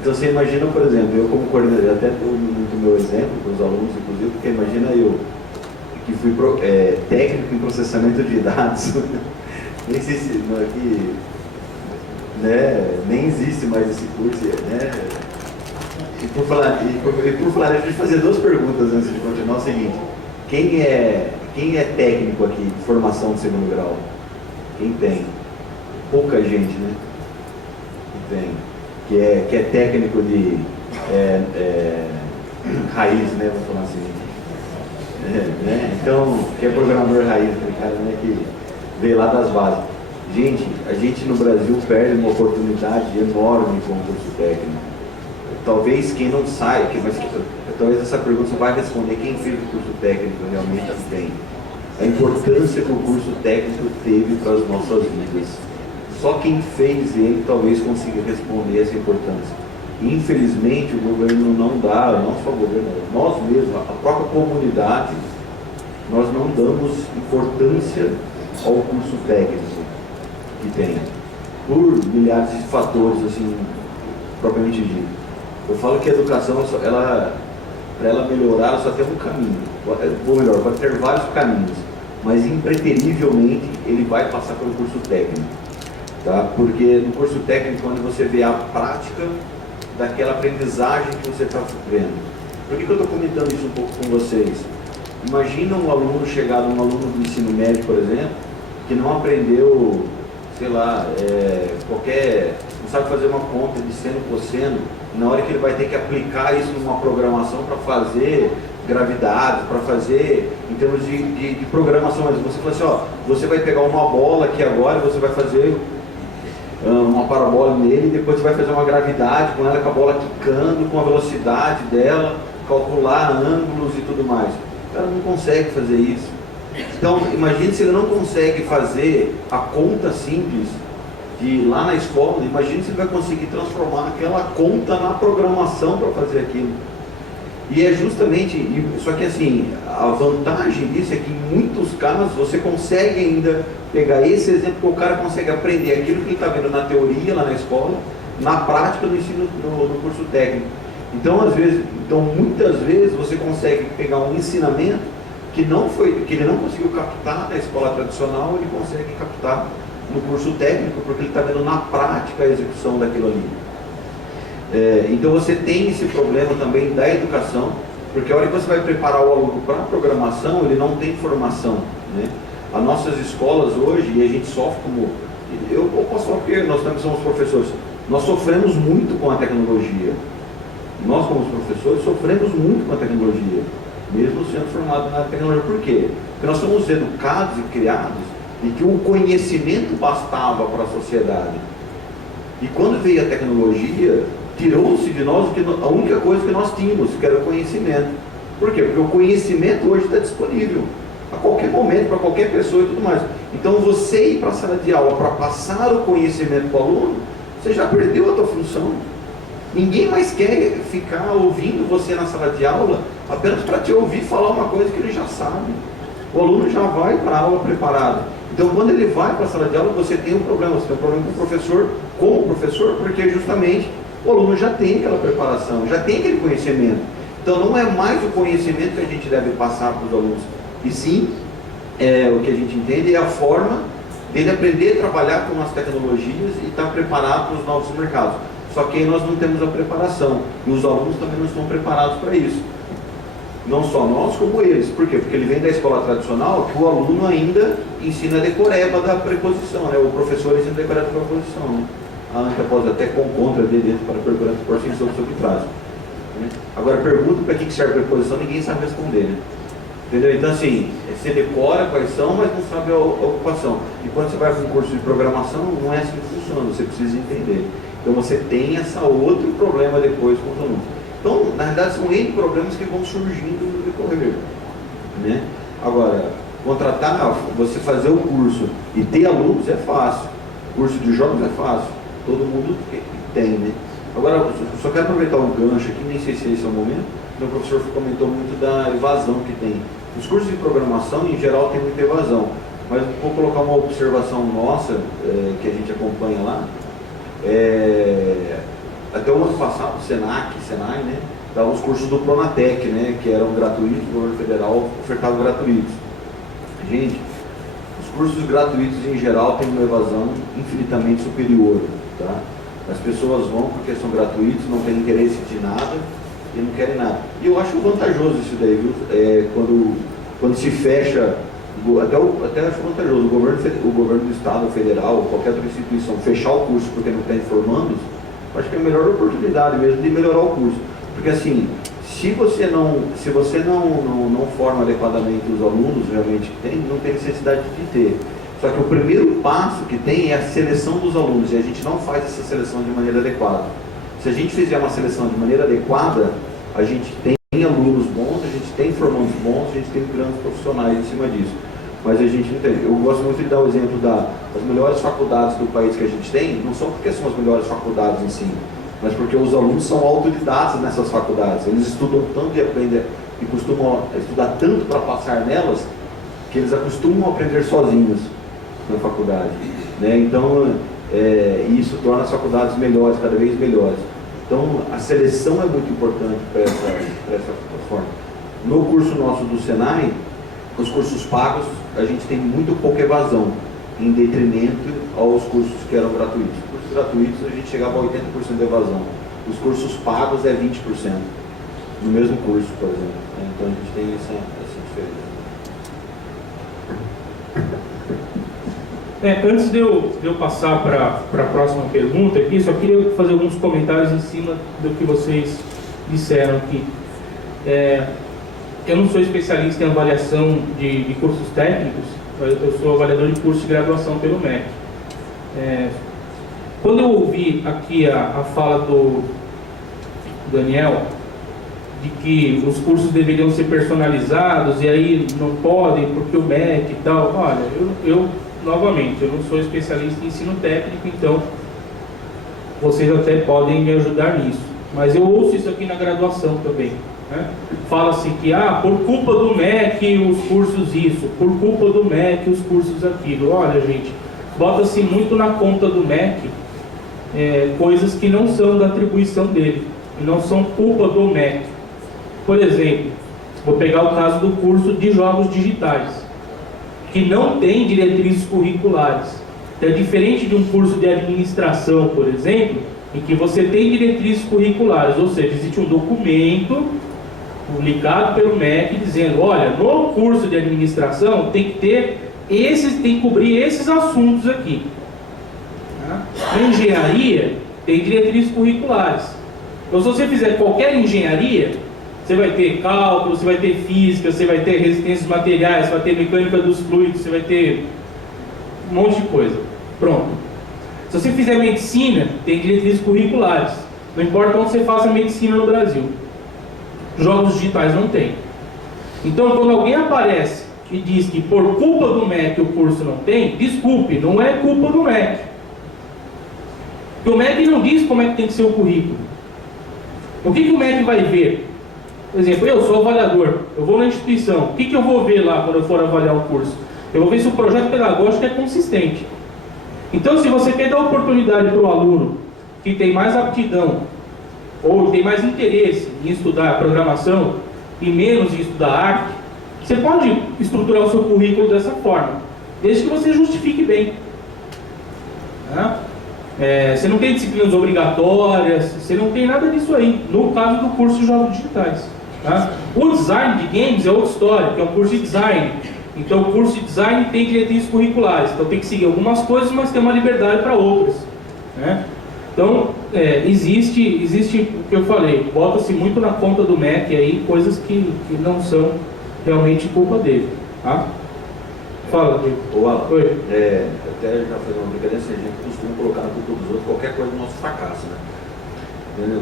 Então você imagina, por exemplo, eu como coordenador, até dou muito meu exemplo para os alunos, inclusive, porque imagina eu, que fui técnico em processamento de dados, nem sei se aqui, né, nem existe mais esse curso, né? E por falar, a gente fazer duas perguntas antes de continuar, o seguinte: quem é técnico aqui de formação de segundo grau? Quem tem? Pouca gente, né? Que tem. Que é técnico de raiz, né? Vamos falar assim. Né? Então, que é programador raiz, aquele cara, né, que veio lá das bases. Gente, a gente no Brasil perde uma oportunidade enorme com o curso técnico. Talvez quem não sai, mas talvez essa pergunta só vai responder quem fez o curso técnico realmente tem. A importância que o curso técnico teve para as nossas vidas. Só quem fez ele talvez consiga responder essa importância. Infelizmente o governo não dá, não só o governo, nós mesmos, a própria comunidade, nós não damos importância ao curso técnico que tem, por milhares de fatores, assim, propriamente dito. Eu falo que a educação, para ela melhorar, ela só tem um caminho, ou melhor, vai ter vários caminhos, mas impreterivelmente ele vai passar pelo curso técnico, tá? Porque no curso técnico, quando você vê a prática daquela aprendizagem que você está vendo. Por que eu estou comentando isso um pouco com vocês? Imagina um aluno chegado, um aluno do ensino médio, por exemplo, que não aprendeu, sei lá, não sabe fazer uma conta de seno e cosseno, na hora que ele vai ter que aplicar isso numa programação para fazer gravidade, para fazer, em termos de programação, mas você fala assim, ó, você vai pegar uma bola aqui agora, você vai fazer uma parabola nele, e depois você vai fazer uma gravidade com ela, com a bola quicando, com a velocidade dela, calcular ângulos e tudo mais. O cara não consegue fazer isso. Então, imagine se ele não consegue fazer a conta simples de ir lá na escola, imagine se ele vai conseguir transformar aquela conta na programação para fazer aquilo. E é justamente, só que assim, a vantagem disso é que em muitos casos você consegue ainda pegar esse exemplo que o cara consegue aprender aquilo que ele está vendo na teoria lá na escola, na prática no ensino, no curso técnico. Então, muitas vezes você consegue pegar um ensinamento que ele não conseguiu captar na escola tradicional, ele consegue captar no curso técnico, porque ele está vendo na prática a execução daquilo ali. Então você tem esse problema também da educação, porque a hora que você vai preparar o aluno para a programação, ele não tem formação, né? As nossas escolas hoje, e a gente sofre como... Eu posso falar porque nós também somos professores, nós sofremos muito com a tecnologia. Nós, como professores, sofremos muito com a tecnologia, mesmo sendo formados na tecnologia. Por quê? Porque nós somos educados e criados e que o conhecimento bastava para a sociedade. E quando veio a tecnologia, tirou-se de nós a única coisa que nós tínhamos, que era o conhecimento. Por quê? Porque o conhecimento hoje está disponível a qualquer momento, para qualquer pessoa e tudo mais. Então você ir para a sala de aula para passar o conhecimento para o aluno, você já perdeu a tua função. Ninguém mais quer ficar ouvindo você na sala de aula apenas para te ouvir falar uma coisa que ele já sabe. O aluno já vai para a aula preparado. Então, quando ele vai para a sala de aula, você tem um problema. Você tem um problema com o professor, porque justamente o aluno já tem aquela preparação, já tem aquele conhecimento. Então, não é mais o conhecimento que a gente deve passar para os alunos, e sim, o que a gente entende é a forma dele aprender a trabalhar com as tecnologias e estar preparado para os novos mercados. Só que aí nós não temos a preparação, e os alunos também não estão preparados para isso. Não só nós, como eles. Por quê? Porque ele vem da escola tradicional, que o aluno ainda ensina a decoreba da preposição, né? O professor ensina a decoreba da preposição, né? A Anta pode até com contra de dentro para perguntar por si sobre o que traz. Né? Agora, pergunta para que serve a preposição, ninguém sabe responder, né? Entendeu? Então, assim, você decora quais são, mas não sabe a ocupação. E quando você vai para um curso de programação, não é assim que funciona, você precisa entender. Então, você tem esse outro problema depois com os alunos. Então, na verdade, são N problemas que vão surgindo no decorrer, né? Agora, contratar, você fazer o curso e ter alunos é fácil. Curso de jogos é fácil. Todo mundo tem, né? Agora, eu só quero aproveitar um gancho aqui, nem sei se esse é o momento. Meu professor comentou muito da evasão que tem. Os cursos de programação, em geral, tem muita evasão. Mas vou colocar uma observação nossa, que a gente acompanha lá. Até o ano passado, o Senai, né, dava os cursos do Pronatec, né, que eram gratuitos, o governo federal ofertava gratuitos. Gente, os cursos gratuitos em geral têm uma evasão infinitamente superior, tá? As pessoas vão porque são gratuitos, não têm interesse de nada e não querem nada. E eu acho vantajoso isso daí, viu? Quando se fecha, até acho vantajoso, o governo do estado, federal, qualquer outra instituição, fechar o curso porque não tem formandos, acho que é a melhor oportunidade mesmo de melhorar o curso. Porque assim, se você não forma adequadamente os alunos realmente que tem, não tem necessidade de ter. Só que o primeiro passo que tem é a seleção dos alunos, e a gente não faz essa seleção de maneira adequada. Se a gente fizer uma seleção de maneira adequada, a gente tem tem alunos bons, a gente tem formandos bons, a gente tem grandes profissionais em cima disso. Mas a gente não tem. Eu gosto muito de dar o exemplo das melhores faculdades do país que a gente tem, não são porque são as melhores faculdades em si, mas porque os alunos são autodidatas nessas faculdades. Eles estudam tanto e aprendem, e costumam estudar tanto para passar nelas, que eles acostumam a aprender sozinhos na faculdade, né? Então, isso torna as faculdades melhores, cada vez melhores. Então, a seleção é muito importante para essa forma. No curso nosso do Senai, os cursos pagos, a gente tem muito pouca evasão, em detrimento aos cursos que eram gratuitos. Os cursos gratuitos, a gente chegava a 80% de evasão. Os cursos pagos é 20%, no mesmo curso, por exemplo. Então, a gente tem essa diferença. Antes de eu passar para a próxima pergunta aqui, só queria fazer alguns comentários em cima do que vocês disseram aqui. Eu não sou especialista em avaliação de cursos técnicos, eu sou avaliador de curso de graduação pelo MEC. Quando eu ouvi aqui a fala do Daniel, de que os cursos deveriam ser personalizados e aí não podem porque o MEC e tal, olha, novamente, eu não sou especialista em ensino técnico, então vocês até podem me ajudar nisso. Mas eu ouço isso aqui na graduação também, né? Fala-se que, por culpa do MEC os cursos isso, por culpa do MEC os cursos aquilo. Olha, gente, bota-se muito na conta do MEC coisas que não são da atribuição dele, e não são culpa do MEC. Por exemplo, vou pegar o caso do curso de jogos digitais, que não tem diretrizes curriculares. É diferente de um curso de administração, por exemplo, em que você tem diretrizes curriculares, ou seja, existe um documento publicado pelo MEC dizendo, olha, no curso de administração tem que cobrir esses assuntos aqui. Na engenharia tem diretrizes curriculares. Então, se você fizer qualquer engenharia, você vai ter cálculo, você vai ter física, você vai ter resistências materiais, você vai ter mecânica dos fluidos, você vai ter um monte de coisa. Pronto. Se você fizer medicina, tem diretrizes curriculares. Não importa onde você faça medicina no Brasil. Jogos digitais não tem. Então, quando alguém aparece e diz que por culpa do MEC o curso não tem, desculpe, não é culpa do MEC. Porque o MEC não diz como é que tem que ser o currículo. O que o MEC vai ver? Por exemplo, eu sou avaliador, eu vou na instituição, o que eu vou ver lá quando eu for avaliar o curso? Eu vou ver se o projeto pedagógico é consistente. Então, se você quer dar oportunidade para o aluno que tem mais aptidão, ou tem mais interesse em estudar programação e menos em estudar arte, você pode estruturar o seu currículo dessa forma, desde que você justifique bem. Você não tem disciplinas obrigatórias, você não tem nada disso aí, no caso do curso de jogos digitais. O design de games é outra história, que é um curso de design. Então, o curso de design tem diretrizes curriculares, então tem que seguir algumas coisas, mas tem uma liberdade para outras, né? Então, existe o que eu falei, bota-se muito na conta do MEC aí, coisas que não são realmente culpa dele, tá? Fala, Diego. Oi. Até já fazendo uma brincadeira, a gente costuma colocar na culpa dos outros qualquer coisa do nosso fracasso, né?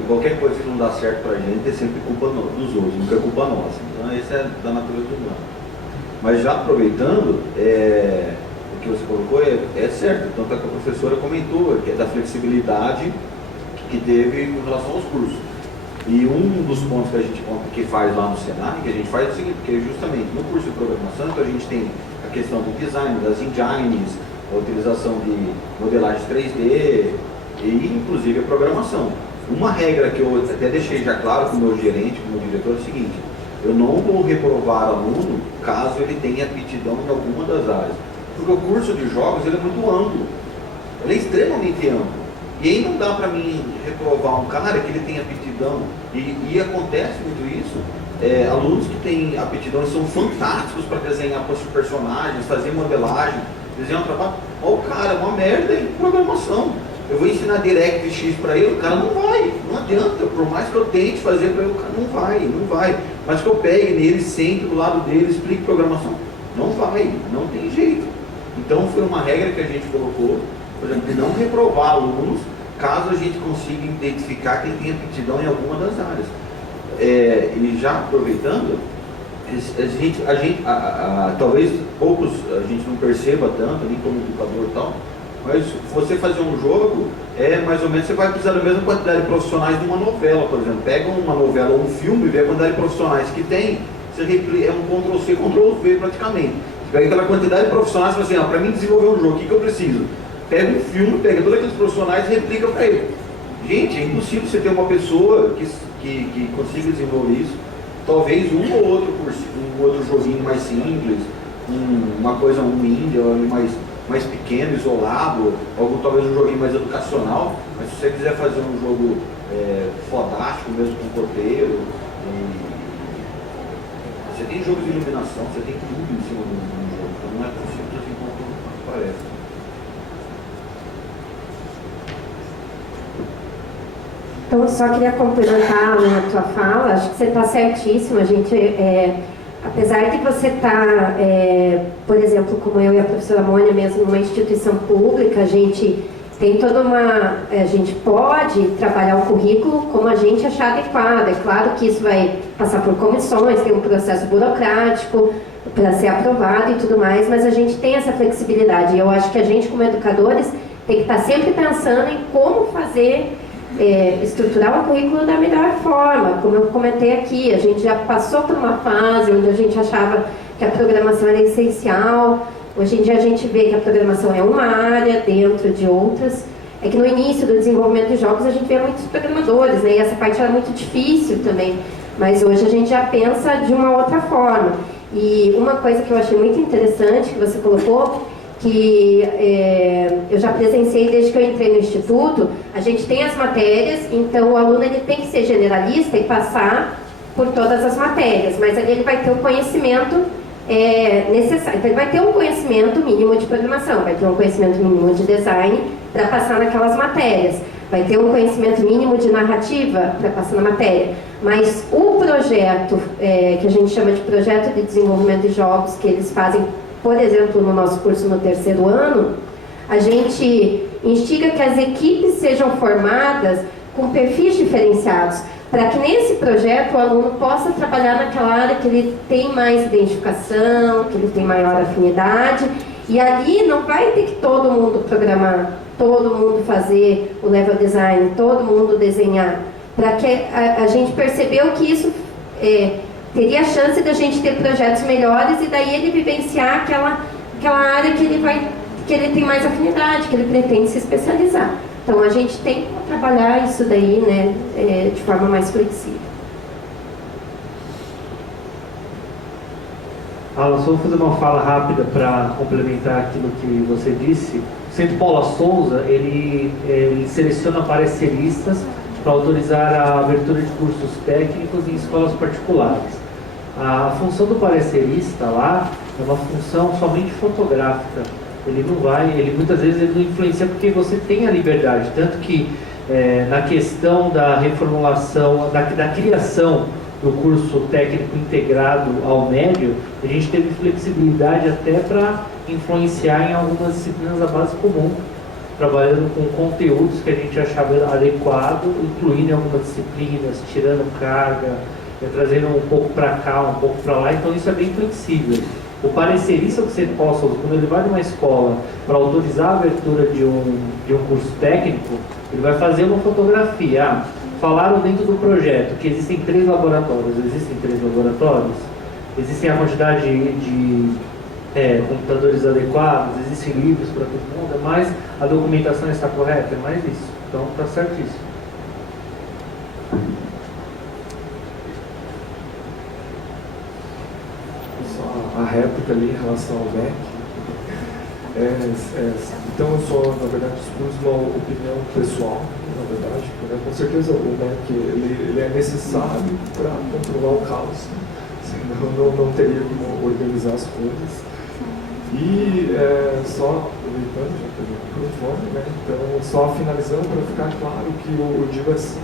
Qualquer coisa que não dá certo pra gente é sempre culpa dos outros, nunca é culpa nossa. Então, isso é da natureza humana. Mas já aproveitando, o que você colocou é certo, tanto é que a professora comentou, que é da flexibilidade que teve com relação aos cursos. E um dos pontos que a gente faz lá no Senai, que a gente faz é o seguinte, porque justamente no curso de programação, então a gente tem a questão do design, das engines, a utilização de modelagens 3D e inclusive a programação. Uma regra que eu até deixei já claro com o meu gerente, com o meu diretor, é o seguinte: eu não vou reprovar aluno caso ele tenha aptidão em alguma das áreas. Porque o curso de jogos ele é muito amplo, ele é extremamente amplo. E aí não dá para mim reprovar um cara que ele tem aptidão. E acontece muito isso. Alunos que têm aptidão e são fantásticos para desenhar personagens, fazer modelagem, desenhar um trabalho. Ó, o cara é uma merda em programação. Eu vou ensinar DirectX para ele, o cara não vai, não adianta. Por mais que eu tente fazer para ele, o cara não vai. Mas que eu pegue nele, sente do lado dele, explique programação, não vai, não tem jeito. Então foi uma regra que a gente colocou, por exemplo, de não reprovar alunos, caso a gente consiga identificar quem tem aptidão em alguma das áreas. e já aproveitando, talvez poucos a gente não perceba tanto, nem como educador e tal, mas você fazer um jogo, mais ou menos você vai precisar da mesma quantidade de profissionais de uma novela, por exemplo. Pega uma novela ou um filme e vê a quantidade de profissionais que tem, você é um Ctrl-C, Ctrl-V praticamente. Você pega aquela quantidade de profissionais e fala assim, para mim desenvolver um jogo, o que eu preciso? Pega um filme, pega todos aqueles profissionais e replica para ele. Gente, é impossível você ter uma pessoa que consiga desenvolver isso. Talvez um ou outro joguinho mais simples, um indie mais pequeno, isolado, talvez um joguinho mais educacional, mas se você quiser fazer um jogo fodástico mesmo com roteiro, você tem jogos de iluminação, você tem tudo em cima do jogo, então não é tão simples assim como parece. Então, eu só queria complementar a tua fala, acho que você está certíssimo. A gente, apesar de você estar, por exemplo, como eu e a professora Mônia mesmo, numa instituição pública, a gente tem toda a gente pode trabalhar o currículo como a gente achar adequado. É claro que isso vai passar por comissões, tem um processo burocrático para ser aprovado e tudo mais, mas a gente tem essa flexibilidade. E eu acho que a gente, como educadores, tem que estar sempre pensando em como fazer... estruturar um currículo da melhor forma. Como eu comentei aqui, a gente já passou por uma fase onde a gente achava que a programação era essencial. Hoje em dia a gente vê que a programação é uma área dentro de outras. É que no início do desenvolvimento de jogos a gente vê muitos programadores, né? E essa parte era muito difícil também, mas hoje a gente já pensa de uma outra forma. E uma coisa que eu achei muito interessante que você colocou, que eu já presenciei desde que eu entrei no instituto, a gente tem as matérias, então o aluno ele tem que ser generalista e passar por todas as matérias, mas ali ele vai ter o conhecimento necessário. Então ele vai ter um conhecimento mínimo de programação, vai ter um conhecimento mínimo de design para passar naquelas matérias, vai ter um conhecimento mínimo de narrativa para passar na matéria, mas o projeto, que a gente chama de projeto de desenvolvimento de jogos, que eles fazem, por exemplo, no nosso curso no 3º ano, a gente instiga que as equipes sejam formadas com perfis diferenciados, para que nesse projeto o aluno possa trabalhar naquela área que ele tem mais identificação, que ele tem maior afinidade, e ali não vai ter que todo mundo programar, todo mundo fazer o level design, todo mundo desenhar, para que a gente percebeu que isso teria a chance da gente ter projetos melhores e daí ele vivenciar aquela área que ele tem mais afinidade, que ele pretende se especializar. Então a gente tem que trabalhar isso daí, né, de forma mais flexível. Só vou fazer uma fala rápida para complementar aquilo que você disse. O Centro Paula Souza, ele seleciona pareceristas para autorizar a abertura de cursos técnicos em escolas particulares. A função do parecerista lá é uma função somente fotográfica. Ele muitas vezes ele não influencia porque você tem a liberdade, tanto que na questão da reformulação, da criação do curso técnico integrado ao médio, a gente teve flexibilidade até para influenciar em algumas disciplinas da base comum, trabalhando com conteúdos que a gente achava adequado, incluindo em algumas disciplinas, tirando carga, trazendo um pouco para cá, um pouco para lá, então isso é bem flexível. O parecerista que você possa, quando ele vai numa escola para autorizar a abertura de um curso técnico, ele vai fazer uma fotografia. Falaram dentro do projeto que existem 3 laboratórios. Existem 3 laboratórios? Existem a quantidade de computadores adequados? Existem livros para todo mundo? Mas a documentação está correta? É mais isso. Então está certíssimo. A réplica ali em relação ao MEC. Então eu só, na verdade, expus uma opinião pessoal, na verdade, porque, com certeza o MEC ele é necessário para controlar o caos, senão não teria como organizar as coisas. E só aproveitando, já que eu microfone, né? Então só finalizando para ficar claro que eu digo assim,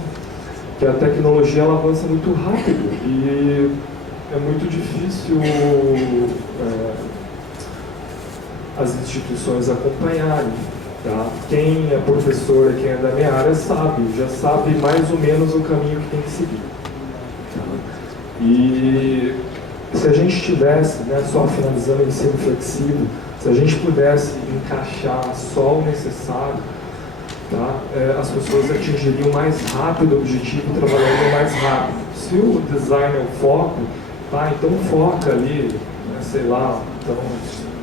que a tecnologia ela avança muito rápido e é muito difícil as instituições acompanharem. Tá? Quem é professor, quem é da minha área sabe, já sabe mais ou menos o caminho que tem que seguir. Tá? E se a gente tivesse, né, só finalizando o ensino flexível, se a gente pudesse encaixar só o necessário, tá, as pessoas atingiriam mais rápido o objetivo, trabalhando mais rápido. Se o design é o foco, tá, então foca ali, né, sei lá, então,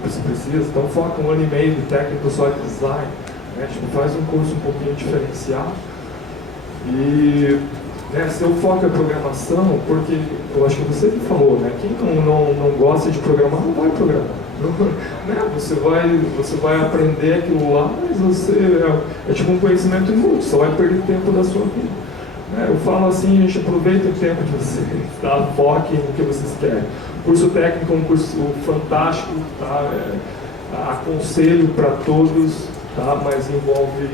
se precisa, então foca 1 ano e meio de técnico só de design, né, tipo, faz um curso um pouquinho diferenciado. E seu foco é programação, porque eu acho que você que falou, né? Quem não gosta de programar não vai programar. Né? Você vai aprender aquilo lá, mas você é tipo um conhecimento inútil, só vai perder tempo da sua vida. Né? Eu falo assim, a gente aproveita o tempo de vocês, tá? Foquem no que vocês querem. Curso técnico é um curso fantástico, tá? Aconselho para todos, tá? Mas envolve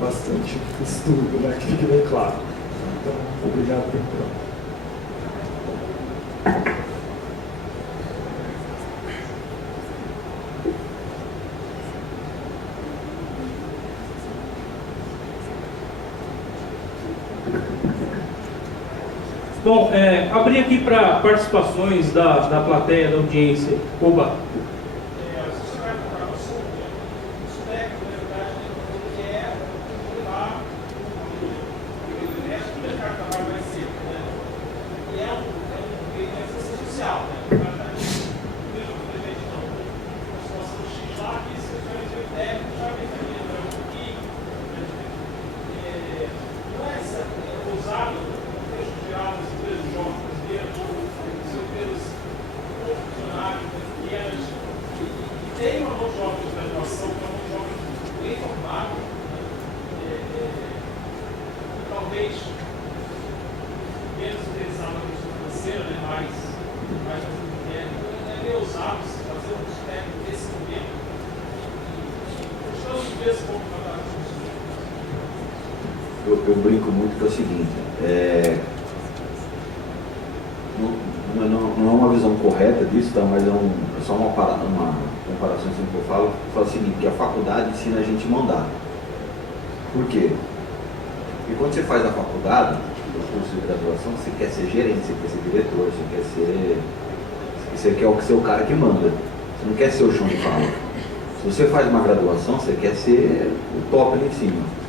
bastante estudo, né? Que fique bem claro. Então, obrigado pelo tempo. Bom, abri aqui para participações da plateia, da audiência. Oba! Eu brinco muito que é o seguinte, não é uma visão correta disso, tá? Mas é só uma comparação assim que eu falo o seguinte, que a faculdade ensina a gente a mandar. Por quê? Porque quando você faz a faculdade, o curso de graduação, você quer ser gerente, você quer ser diretor, você quer ser o cara que manda, você não quer ser o chão de fala. Se você faz uma graduação, você quer ser o top ali em cima.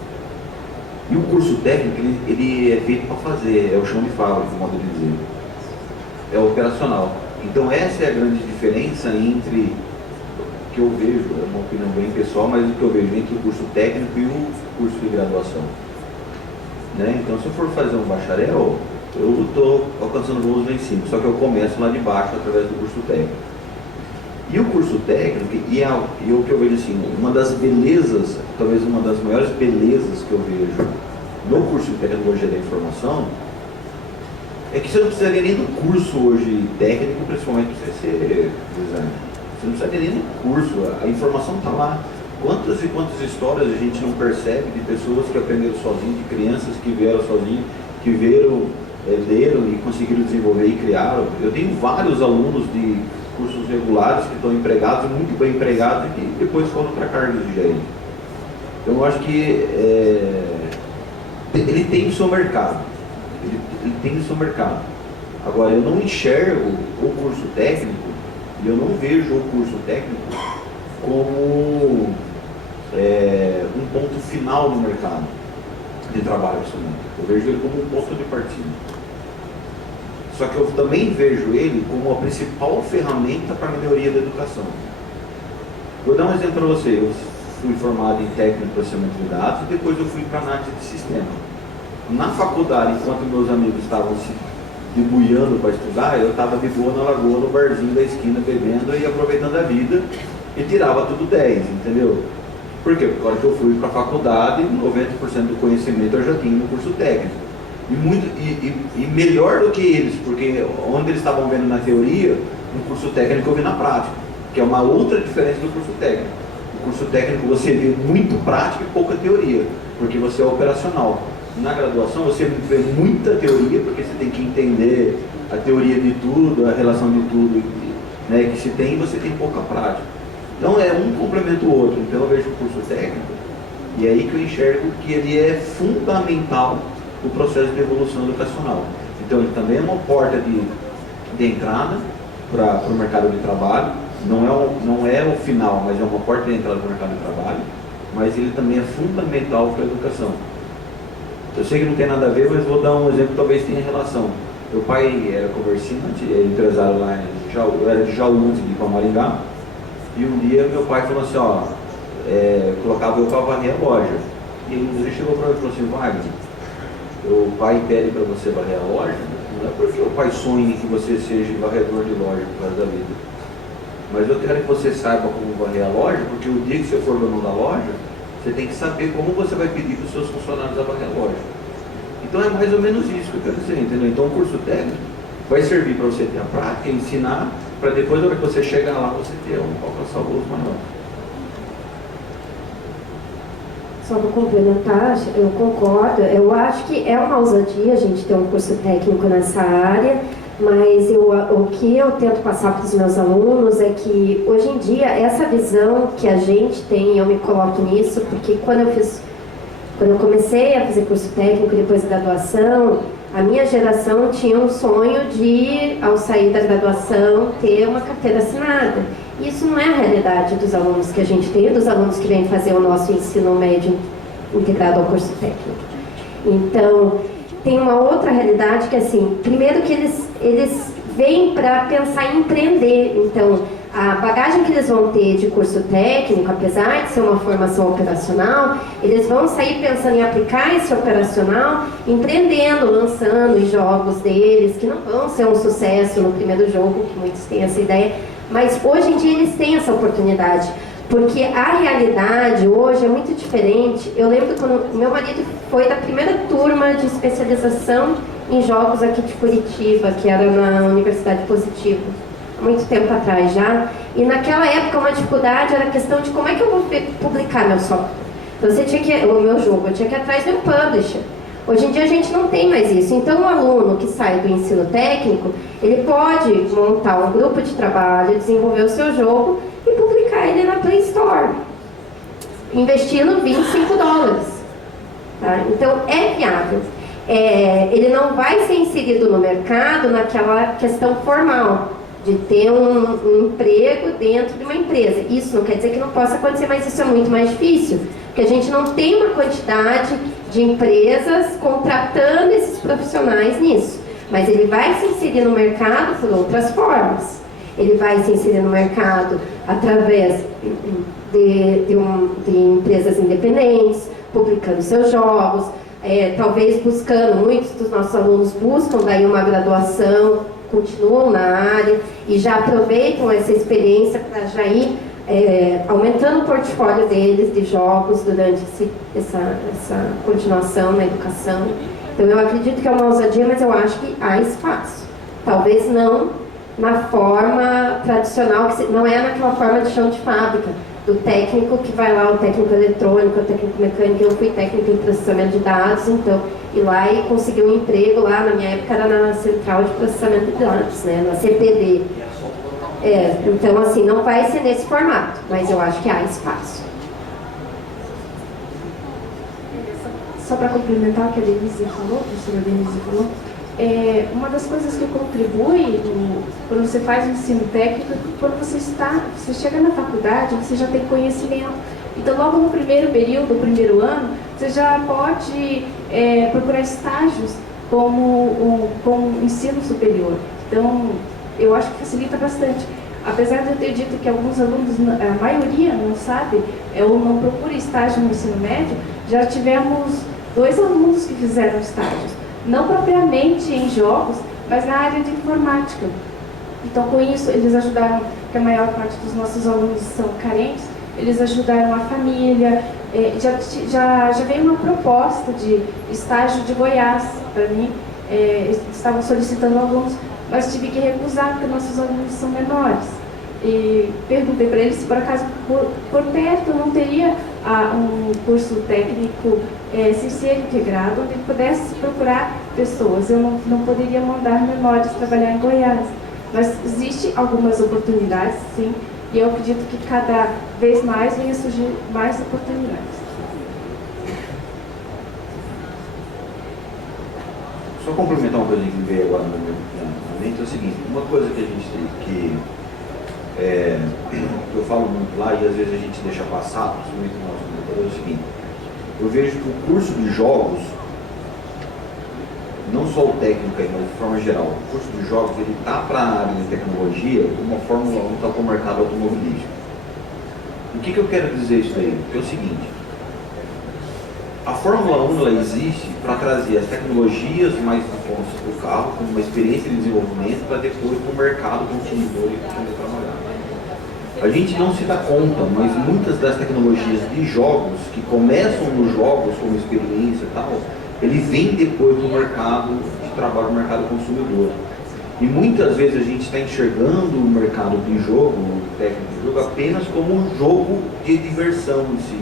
E o curso técnico, ele é feito para fazer, é o chão de fábrica, de modo de dizer. É operacional. Então essa é a grande diferença entre o que eu vejo, é uma opinião bem pessoal, mas o que eu vejo entre o curso técnico e o curso de graduação. Né? Então se eu for fazer um bacharel, eu estou alcançando voos lá em cima, só que eu começo lá de baixo através do curso técnico. E o curso técnico, e o que eu vejo assim, uma das belezas, talvez uma das maiores belezas que eu vejo no curso de Tecnologia da Informação, é que você não precisaria nem do curso hoje técnico, principalmente para você ser designer. Você não precisaria nem do curso, a informação está lá. Quantas e quantas histórias a gente não percebe de pessoas que aprenderam sozinhas, de crianças que vieram sozinhas, que leram e conseguiram desenvolver e criaram. Eu tenho vários alunos de cursos regulares que estão empregados, muito bem empregados, e que depois foram para cargos de gerente. Então eu acho que ele tem o seu mercado. Ele tem o seu mercado. Agora, eu não enxergo o curso técnico, e eu não vejo o curso técnico como um ponto final no mercado de trabalho, absolutamente. Eu vejo ele como um ponto de partida. Só que eu também vejo ele como a principal ferramenta para a melhoria da educação. Vou dar um exemplo para você. Eu fui formado em técnico de processamento de dados e depois eu fui para análise de sistema. Na faculdade, enquanto meus amigos estavam se debuiando para estudar, eu estava de boa na lagoa, no barzinho da esquina, bebendo e aproveitando a vida e tirava tudo 10, entendeu? Por quê? Porque na hora que eu fui para a faculdade, 90% do conhecimento eu já tinha no curso técnico. E melhor do que eles, porque onde eles estavam vendo na teoria, no curso técnico eu vi na prática, que é uma outra diferença do curso técnico. No curso técnico você vê muito prática e pouca teoria, porque você é operacional. Na graduação você vê muita teoria, porque você tem que entender a teoria de tudo, a relação de tudo, né, que se tem, você tem pouca prática. Então é um complementa o outro. Então eu vejo o curso técnico, e é aí que eu enxergo que ele é fundamental o processo de evolução educacional. Então ele também é uma porta de de entrada para o mercado de trabalho. Não é o final, mas é uma porta de entrada para o mercado de trabalho. Mas ele também é fundamental para a educação. Eu sei que não tem nada a ver, mas vou dar um exemplo que talvez tenha relação. Meu pai era comerciante, empresário lá em Jaú, eu era de Jaú antes de ir para Maringá. E um dia meu pai falou assim, colocava eu para varrer a loja. E ele chegou para mim e falou assim, Wagner, o pai pede para você varrer a loja, não é porque o pai sonha que você seja varredor de loja por causa da vida. Mas eu quero que você saiba como varrer a loja, porque o dia que você for dono da loja, você tem que saber como você vai pedir para os seus funcionários a varrer a loja. Então é mais ou menos isso que eu quero dizer, entendeu? Então o curso técnico vai servir para você ter a prática, ensinar, para depois, na hora que você chegar lá, você ter alcançar o gosto maior. Só para complementar, eu concordo. Eu acho que é uma ousadia a gente ter um curso técnico nessa área, mas o que eu tento passar para os meus alunos é que, hoje em dia, essa visão que a gente tem, eu me coloco nisso, porque quando eu comecei a fazer curso técnico depois da graduação, a minha geração tinha um sonho de, ao sair da graduação, ter uma carteira assinada. Isso não é a realidade dos alunos que a gente tem, dos alunos que vêm fazer o nosso ensino médio integrado ao curso técnico. Então, tem uma outra realidade que, assim, primeiro que eles vêm para pensar em empreender. Então, a bagagem que eles vão ter de curso técnico, apesar de ser uma formação operacional, eles vão sair pensando em aplicar esse operacional, empreendendo, lançando os jogos deles, que não vão ser um sucesso no primeiro jogo, que muitos têm essa ideia, mas hoje em dia eles têm essa oportunidade, porque a realidade hoje é muito diferente. Eu lembro quando meu marido foi da primeira turma de especialização em jogos aqui de Curitiba, que era na Universidade Positivo, há muito tempo atrás já, e naquela época uma dificuldade era a questão de como é que eu vou publicar meu software. Então, o meu jogo, eu tinha que ir atrás de um publisher. Hoje em dia a gente não tem mais isso. Então o aluno que sai do ensino técnico, ele pode montar um grupo de trabalho, desenvolver o seu jogo e publicar ele na Play Store, investindo $25. Tá? Então é viável. Ele não vai ser inserido no mercado naquela questão formal de ter um emprego dentro de uma empresa. Isso não quer dizer que não possa acontecer, mas isso é muito mais difícil, porque a gente não tem uma quantidade de empresas contratando esses profissionais nisso. Mas ele vai se inserir no mercado por outras formas. Ele vai se inserir no mercado através de empresas independentes, publicando seus jogos, talvez buscando, muitos dos nossos alunos buscam daí uma graduação, continuam na área e já aproveitam essa experiência para já ir aumentando o portfólio deles de jogos durante essa continuação na educação. Então eu acredito que é uma ousadia, mas eu acho que há espaço. Talvez não na forma tradicional, que não é naquela forma de chão de fábrica, do técnico que vai lá, o técnico eletrônico, o técnico mecânico. Eu fui técnico em processamento de dados, então ir lá e conseguir um emprego lá, na minha época era na Central de Processamento de Dados, né, na CPD. Então assim, não vai ser nesse formato, mas eu acho que há espaço. Só para complementar o que a Denise falou, a professora Denise falou, uma das coisas que contribui quando você faz o ensino técnico é que quando você chega na faculdade, você já tem conhecimento. Então, logo no primeiro período, no primeiro ano, você já pode procurar estágios como ensino superior. Então, eu acho que facilita bastante. Apesar de eu ter dito que alguns alunos, a maioria não sabe, ou não procura estágio no ensino médio, já tivemos 2 alunos que fizeram estágios. Não propriamente em jogos, mas na área de informática. Então, com isso, eles ajudaram, porque a maior parte dos nossos alunos são carentes, eles ajudaram a família. Já veio uma proposta de estágio de Goiás para mim. Estavam solicitando alunos, mas tive que recusar, porque nossos alunos são menores. E perguntei para eles se por acaso por perto não teria um curso técnico sem ser integrado, onde pudesse procurar pessoas. Eu não poderia mandar menores trabalhar em Goiás, mas existem algumas oportunidades, sim, e eu acredito que cada vez mais venha surgir mais oportunidades. Só complementar uma coisa que me veio agora na mente, é o seguinte, uma coisa que a gente tem que eu falo muito lá e às vezes a gente deixa passar, principalmente no nosso computador, é o seguinte, eu vejo que o curso de jogos, não só o técnico aí, mas de forma geral, o curso de jogos, ele está para a área de tecnologia como a Fórmula 1 está para o mercado automobilístico. O que eu quero dizer isso daí? É o seguinte, a Fórmula 1 ela existe para trazer as tecnologias mais avançadas do carro, como uma experiência de desenvolvimento, para depois para o mercado consumidor e poder trabalhar. A gente não se dá conta, mas muitas das tecnologias de jogos, que começam nos jogos como experiência e tal, ele vem depois do mercado de trabalho, do mercado consumidor. E muitas vezes a gente está enxergando o mercado de jogo, o técnico de jogo, apenas como um jogo de diversão em si.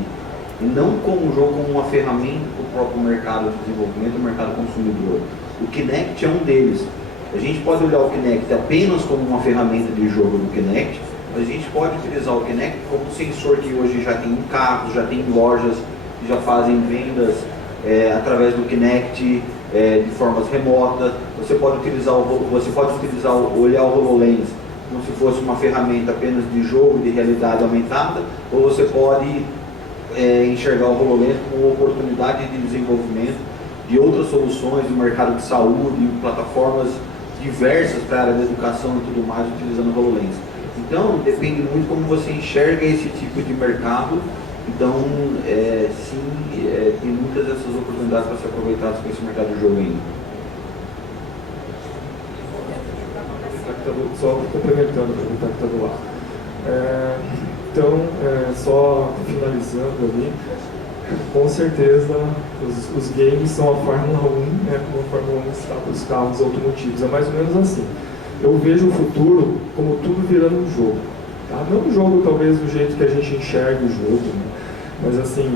E não como um jogo, como uma ferramenta para o próprio mercado de desenvolvimento, o mercado consumidor. O Kinect é um deles. A gente pode olhar o Kinect apenas como uma ferramenta de jogo do Kinect, mas a gente pode utilizar o Kinect como um sensor que hoje já tem em carros, já tem em lojas, que já fazem vendas através do Kinect de formas remotas. Você pode utilizar olhar o HoloLens como se fosse uma ferramenta apenas de jogo, de realidade aumentada, ou você pode enxergar o HoloLens como uma oportunidade de desenvolvimento de outras soluções do mercado de saúde, plataformas diversas para a área da educação e tudo mais, utilizando o HoloLens. Então, depende muito como você enxerga esse tipo de mercado. Então, tem muitas dessas oportunidades para ser aproveitadas com esse mercado de jogo ainda. Só complementando, aproveitar que está do lado. Então, só finalizando ali, com certeza os games são a Fórmula 1, né, como a Fórmula 1 está para os carros automotivos. É mais ou menos assim. Eu vejo o futuro como tudo virando um jogo. Tá? Não um jogo, talvez, do jeito que a gente enxerga o jogo, né? Mas assim,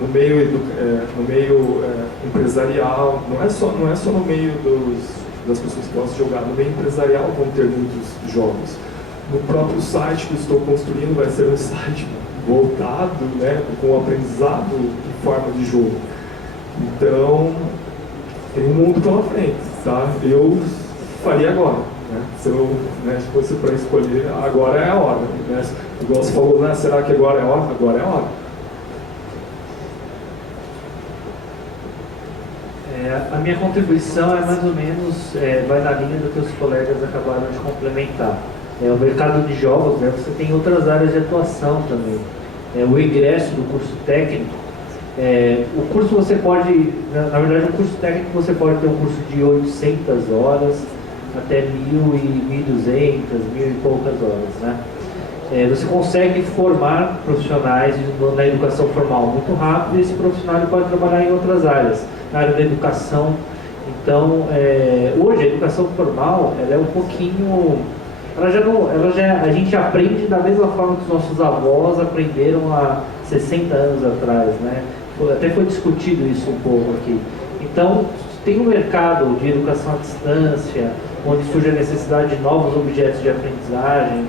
no meio empresarial, não é só no meio das pessoas que gostam de jogar, no meio empresarial vão ter muitos jogos. No próprio site que eu estou construindo vai ser um site voltado, né, com aprendizado em forma de jogo. Então, tem um mundo pela frente, tá? Eu faria agora, né? Se fosse para escolher, agora é a hora. Né? Igual você falou, né? Será que agora é a hora? Agora é a hora. A minha contribuição é mais ou menos, vai na linha do que os colegas acabaram de complementar. O mercado de jogos, né, você tem outras áreas de atuação também. O ingresso do curso técnico, o curso você pode, na verdade, o curso técnico você pode ter um curso de 800 horas até 1.000 e 1.200, 1.000 e poucas horas, né? Você consegue formar profissionais na educação formal muito rápido e esse profissional pode trabalhar em outras áreas, na área da educação. Então, hoje a educação formal, ela é um pouquinho... a gente aprende da mesma forma que os nossos avós aprenderam há 60 anos atrás, né? Até foi discutido isso um pouco aqui. Então, tem um mercado de educação à distância, onde surge a necessidade de novos objetos de aprendizagem.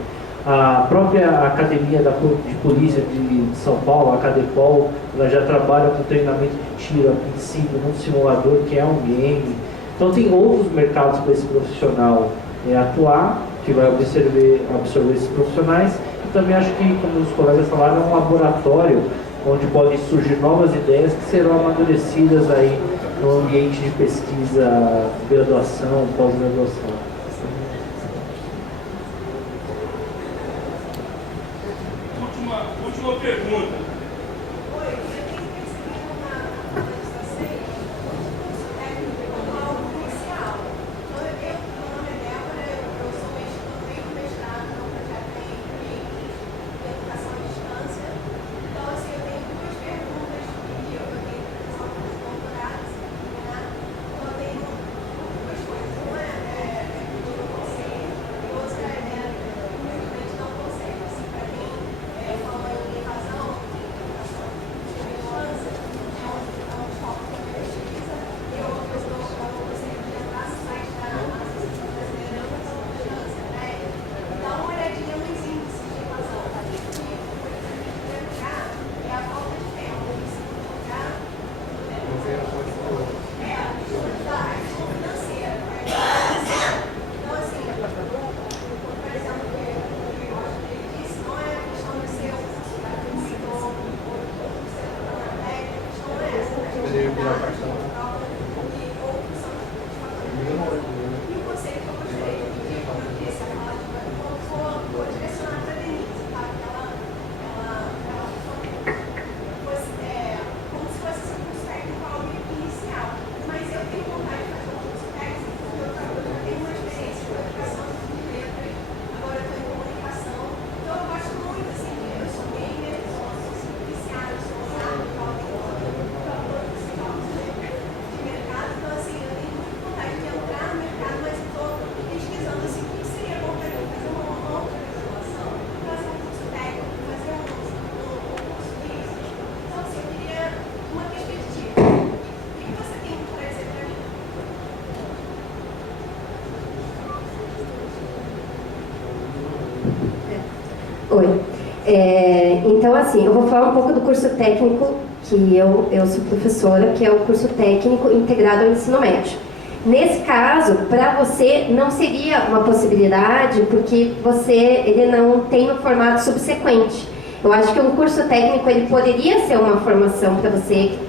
A própria Academia de Polícia de São Paulo, a Acadepol, ela já trabalha com treinamento de tiro a princípio num simulador que é um game. Então, tem outros mercados para esse profissional atuar, que vai absorver esses profissionais, e também acho que, como os colegas falaram, é um laboratório onde podem surgir novas ideias que serão amadurecidas aí no ambiente de pesquisa, graduação, pós-graduação. Última pergunta. Oi. Então, assim, eu vou falar um pouco do curso técnico, que eu sou professora, que é o curso técnico integrado ao ensino médio. Nesse caso, para você, não seria uma possibilidade, porque ele não tem um formato subsequente. Eu acho que um curso técnico, ele poderia ser uma formação para você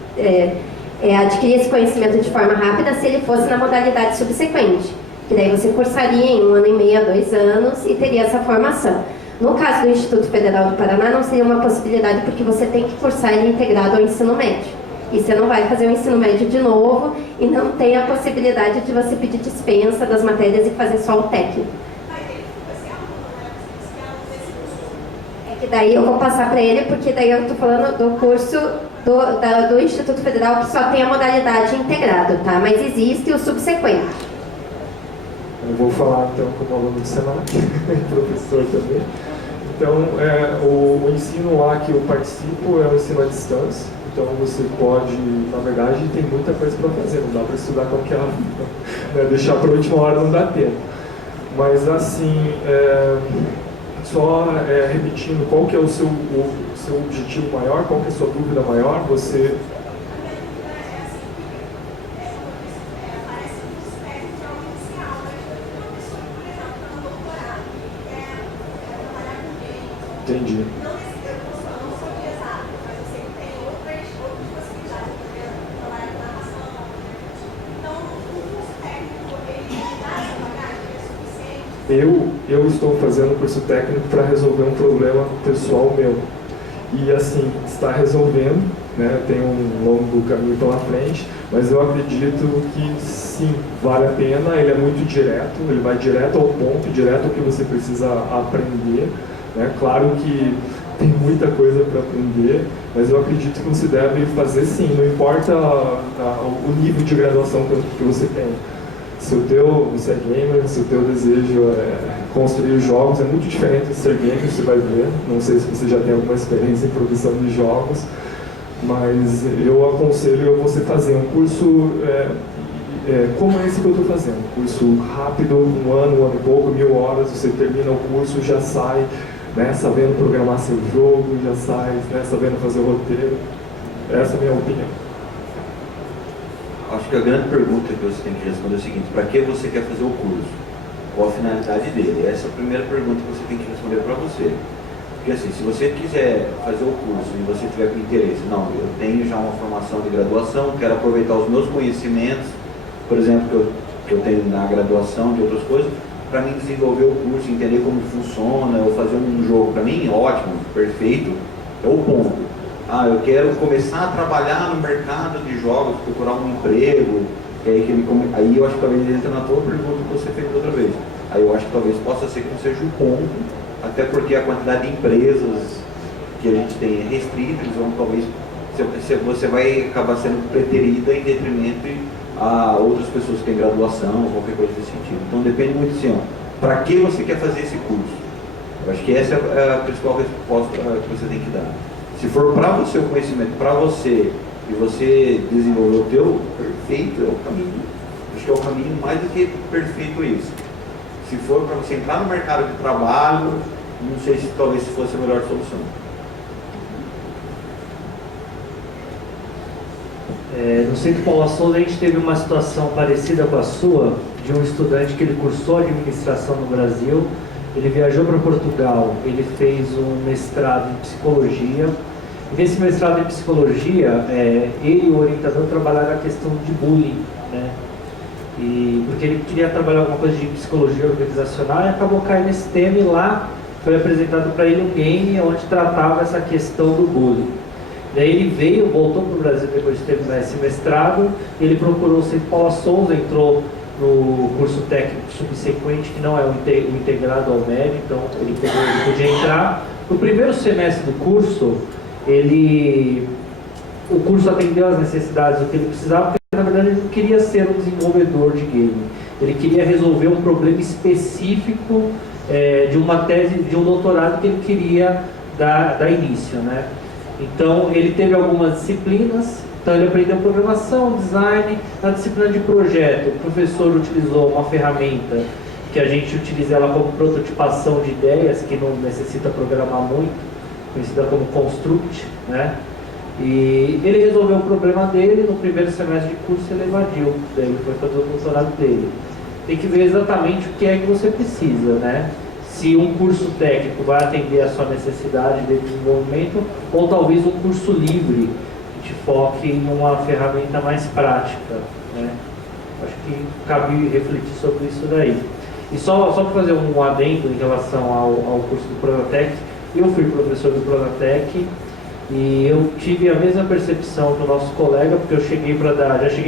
adquirir esse conhecimento de forma rápida, se ele fosse na modalidade subsequente. Que daí você cursaria em 1 ano e meio a 2 anos e teria essa formação. No caso do Instituto Federal do Paraná, não seria uma possibilidade, porque você tem que cursar ele integrado ao ensino médio. E você não vai fazer o ensino médio de novo e não tem a possibilidade de você pedir dispensa das matérias e fazer só o técnico. É que daí eu vou passar para ele, porque daí eu estou falando do curso do Instituto Federal, que só tem a modalidade integrado, tá? Mas existe o subsequente. Eu vou falar então como aluno do Senac, professor também. Então, o ensino lá que eu participo é o ensino à distância. Então você pode, na verdade, tem muita coisa para fazer, não dá para estudar qualquer hora, né? Deixar para a última hora não dá tempo. Mas assim, repetindo, qual que é o seu objetivo maior, qual que é a sua dúvida maior, você... Entendi. Eu estou fazendo um curso técnico para resolver um problema pessoal meu. E assim, está resolvendo, né? Tem um longo caminho pela frente, mas eu acredito que sim, vale a pena. Ele é muito direto, ele vai direto ao ponto, direto ao que você precisa aprender, né? Claro que tem muita coisa para aprender, mas eu acredito que você deve fazer sim, não importa o nível de graduação que você tem. Se você é gamer, se o teu desejo é construir jogos, é muito diferente de ser gamer, você vai ver. Não sei se você já tem alguma experiência em produção de jogos, mas eu aconselho você fazer um curso como esse que eu estou fazendo. Curso rápido, 1 ano e pouco, 1000 horas, você termina o curso, já sai, né, sabendo programar seu jogo, já sai, né, sabendo fazer o roteiro. Essa é a minha opinião. Acho que a grande pergunta que você tem que responder é o seguinte: para que você quer fazer o curso? Qual a finalidade dele? Essa é a primeira pergunta que você tem que responder para você. Porque assim, se você quiser fazer o curso e você tiver com interesse, não, eu tenho já uma formação de graduação, quero aproveitar os meus conhecimentos, por exemplo, que eu tenho na graduação de outras coisas, para mim desenvolver o curso, entender como funciona, ou fazer um jogo para mim, ótimo, perfeito, é o ponto. Eu quero começar a trabalhar no mercado de jogos, procurar um emprego, aí eu acho que talvez entra na tua pergunta que você fez outra vez. Aí eu acho que talvez possa ser que não seja o ponto, até porque a quantidade de empresas que a gente tem é restrita, então talvez você vai acabar sendo preterida em detrimento a outras pessoas que têm graduação ou qualquer coisa desse sentido. Então depende muito assim, para que você quer fazer esse curso? Eu acho que essa é a principal resposta que você tem que dar. Se for para você o conhecimento, para você, e você desenvolver o teu, perfeito, é o caminho. Acho que é o caminho mais do que perfeito isso. Se for para você entrar no mercado de trabalho, não sei se talvez fosse a melhor solução. No Centro Paula Souza a gente teve uma situação parecida com a sua, de um estudante que ele cursou administração no Brasil, ele viajou para Portugal, ele fez um mestrado em psicologia, Nesse mestrado em psicologia, ele e o orientador trabalharam a questão de bullying, né? Porque ele queria trabalhar alguma coisa de psicologia organizacional e acabou caindo nesse tema, e lá foi apresentado para ele um game onde tratava essa questão do bullying. Daí ele voltou para o Brasil depois de terminar esse mestrado, ele procurou o Centro Paula Souza, entrou no curso técnico subsequente, que não é o integrado ao MED, então ele podia entrar. No primeiro semestre do curso, o curso atendeu às necessidades do que ele precisava, porque na verdade ele não queria ser um desenvolvedor de game, ele queria resolver um problema específico de uma tese, de um doutorado que ele queria dar início, né? Então ele teve algumas disciplinas, então ele aprendeu programação, design. Na disciplina de projeto, o professor utilizou uma ferramenta que a gente utiliza ela como prototipação de ideias, que não necessita programar muito, conhecida como Construct, né? E ele resolveu o problema dele. No primeiro semestre de curso ele evadiu, daí ele foi fazer o doutorado dele. Tem que ver exatamente o que é que você precisa, né? Se um curso técnico vai atender a sua necessidade de desenvolvimento, ou talvez um curso livre que te foque em uma ferramenta mais prática, né? Acho que cabe refletir sobre isso daí. E só para fazer um adendo em relação ao curso do Pronatec, eu fui professor do Pronatec e eu tive a mesma percepção do nosso colega, porque eu já cheguei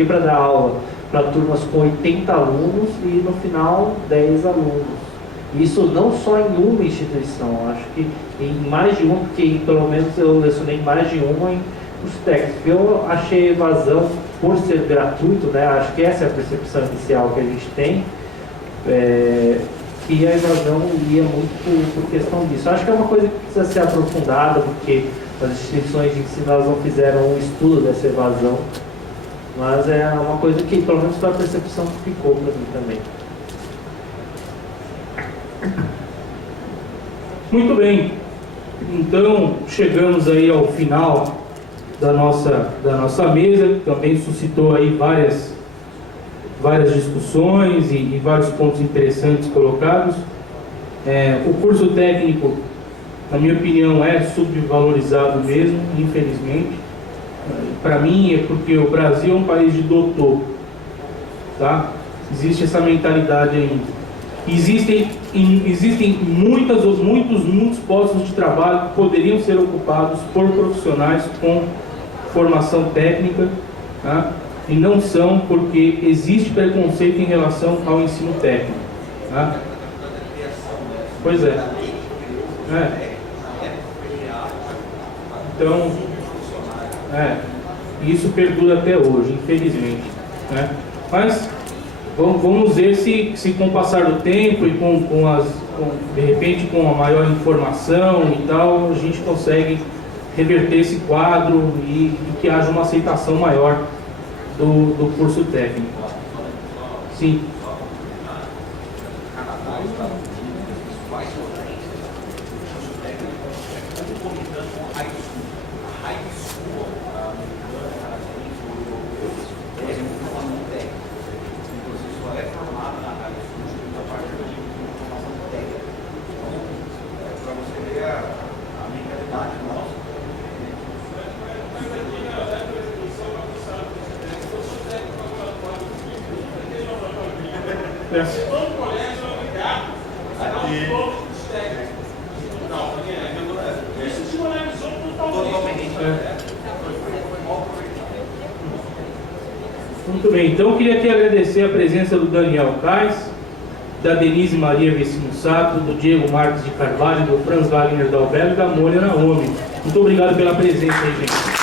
para dar aula para turmas com 80 alunos e no final 10 alunos. Isso não só em uma instituição, acho que em mais de uma, porque pelo menos eu lecionei em mais de uma em curso técnico. Eu achei a evasão, por ser gratuito, né, acho que essa é a percepção inicial que a gente tem, que a evasão ia muito por questão disso. Acho que é uma coisa que precisa ser aprofundada, porque as instituições de ensino elas não fizeram um estudo dessa evasão, mas é uma coisa que pelo menos foi a percepção que ficou para mim também. Muito bem, então chegamos aí ao final da nossa mesa, que também suscitou aí várias discussões e vários pontos interessantes colocados. O curso técnico, na minha opinião, é subvalorizado mesmo, infelizmente. Para mim é porque o Brasil é um país de doutor, tá? Existe essa mentalidade ainda. Existem muitos postos de trabalho que poderiam ser ocupados por profissionais com formação técnica, tá? E não são, porque existe preconceito em relação ao ensino técnico, tá? Pois é. Então, isso perdura até hoje, infelizmente, né? Mas vamos ver se com o passar do tempo e de repente com a maior informação e tal, a gente consegue reverter esse quadro e que haja uma aceitação maior do curso técnico. Sim. Muito bem, então eu queria aqui agradecer a presença do Daniel Kais, da Denise Maria Vecimussato, do Diego Marques de Carvalho, do Franz Wagner Dalbello e da Mônia Naomi. Muito obrigado pela presença aí, gente.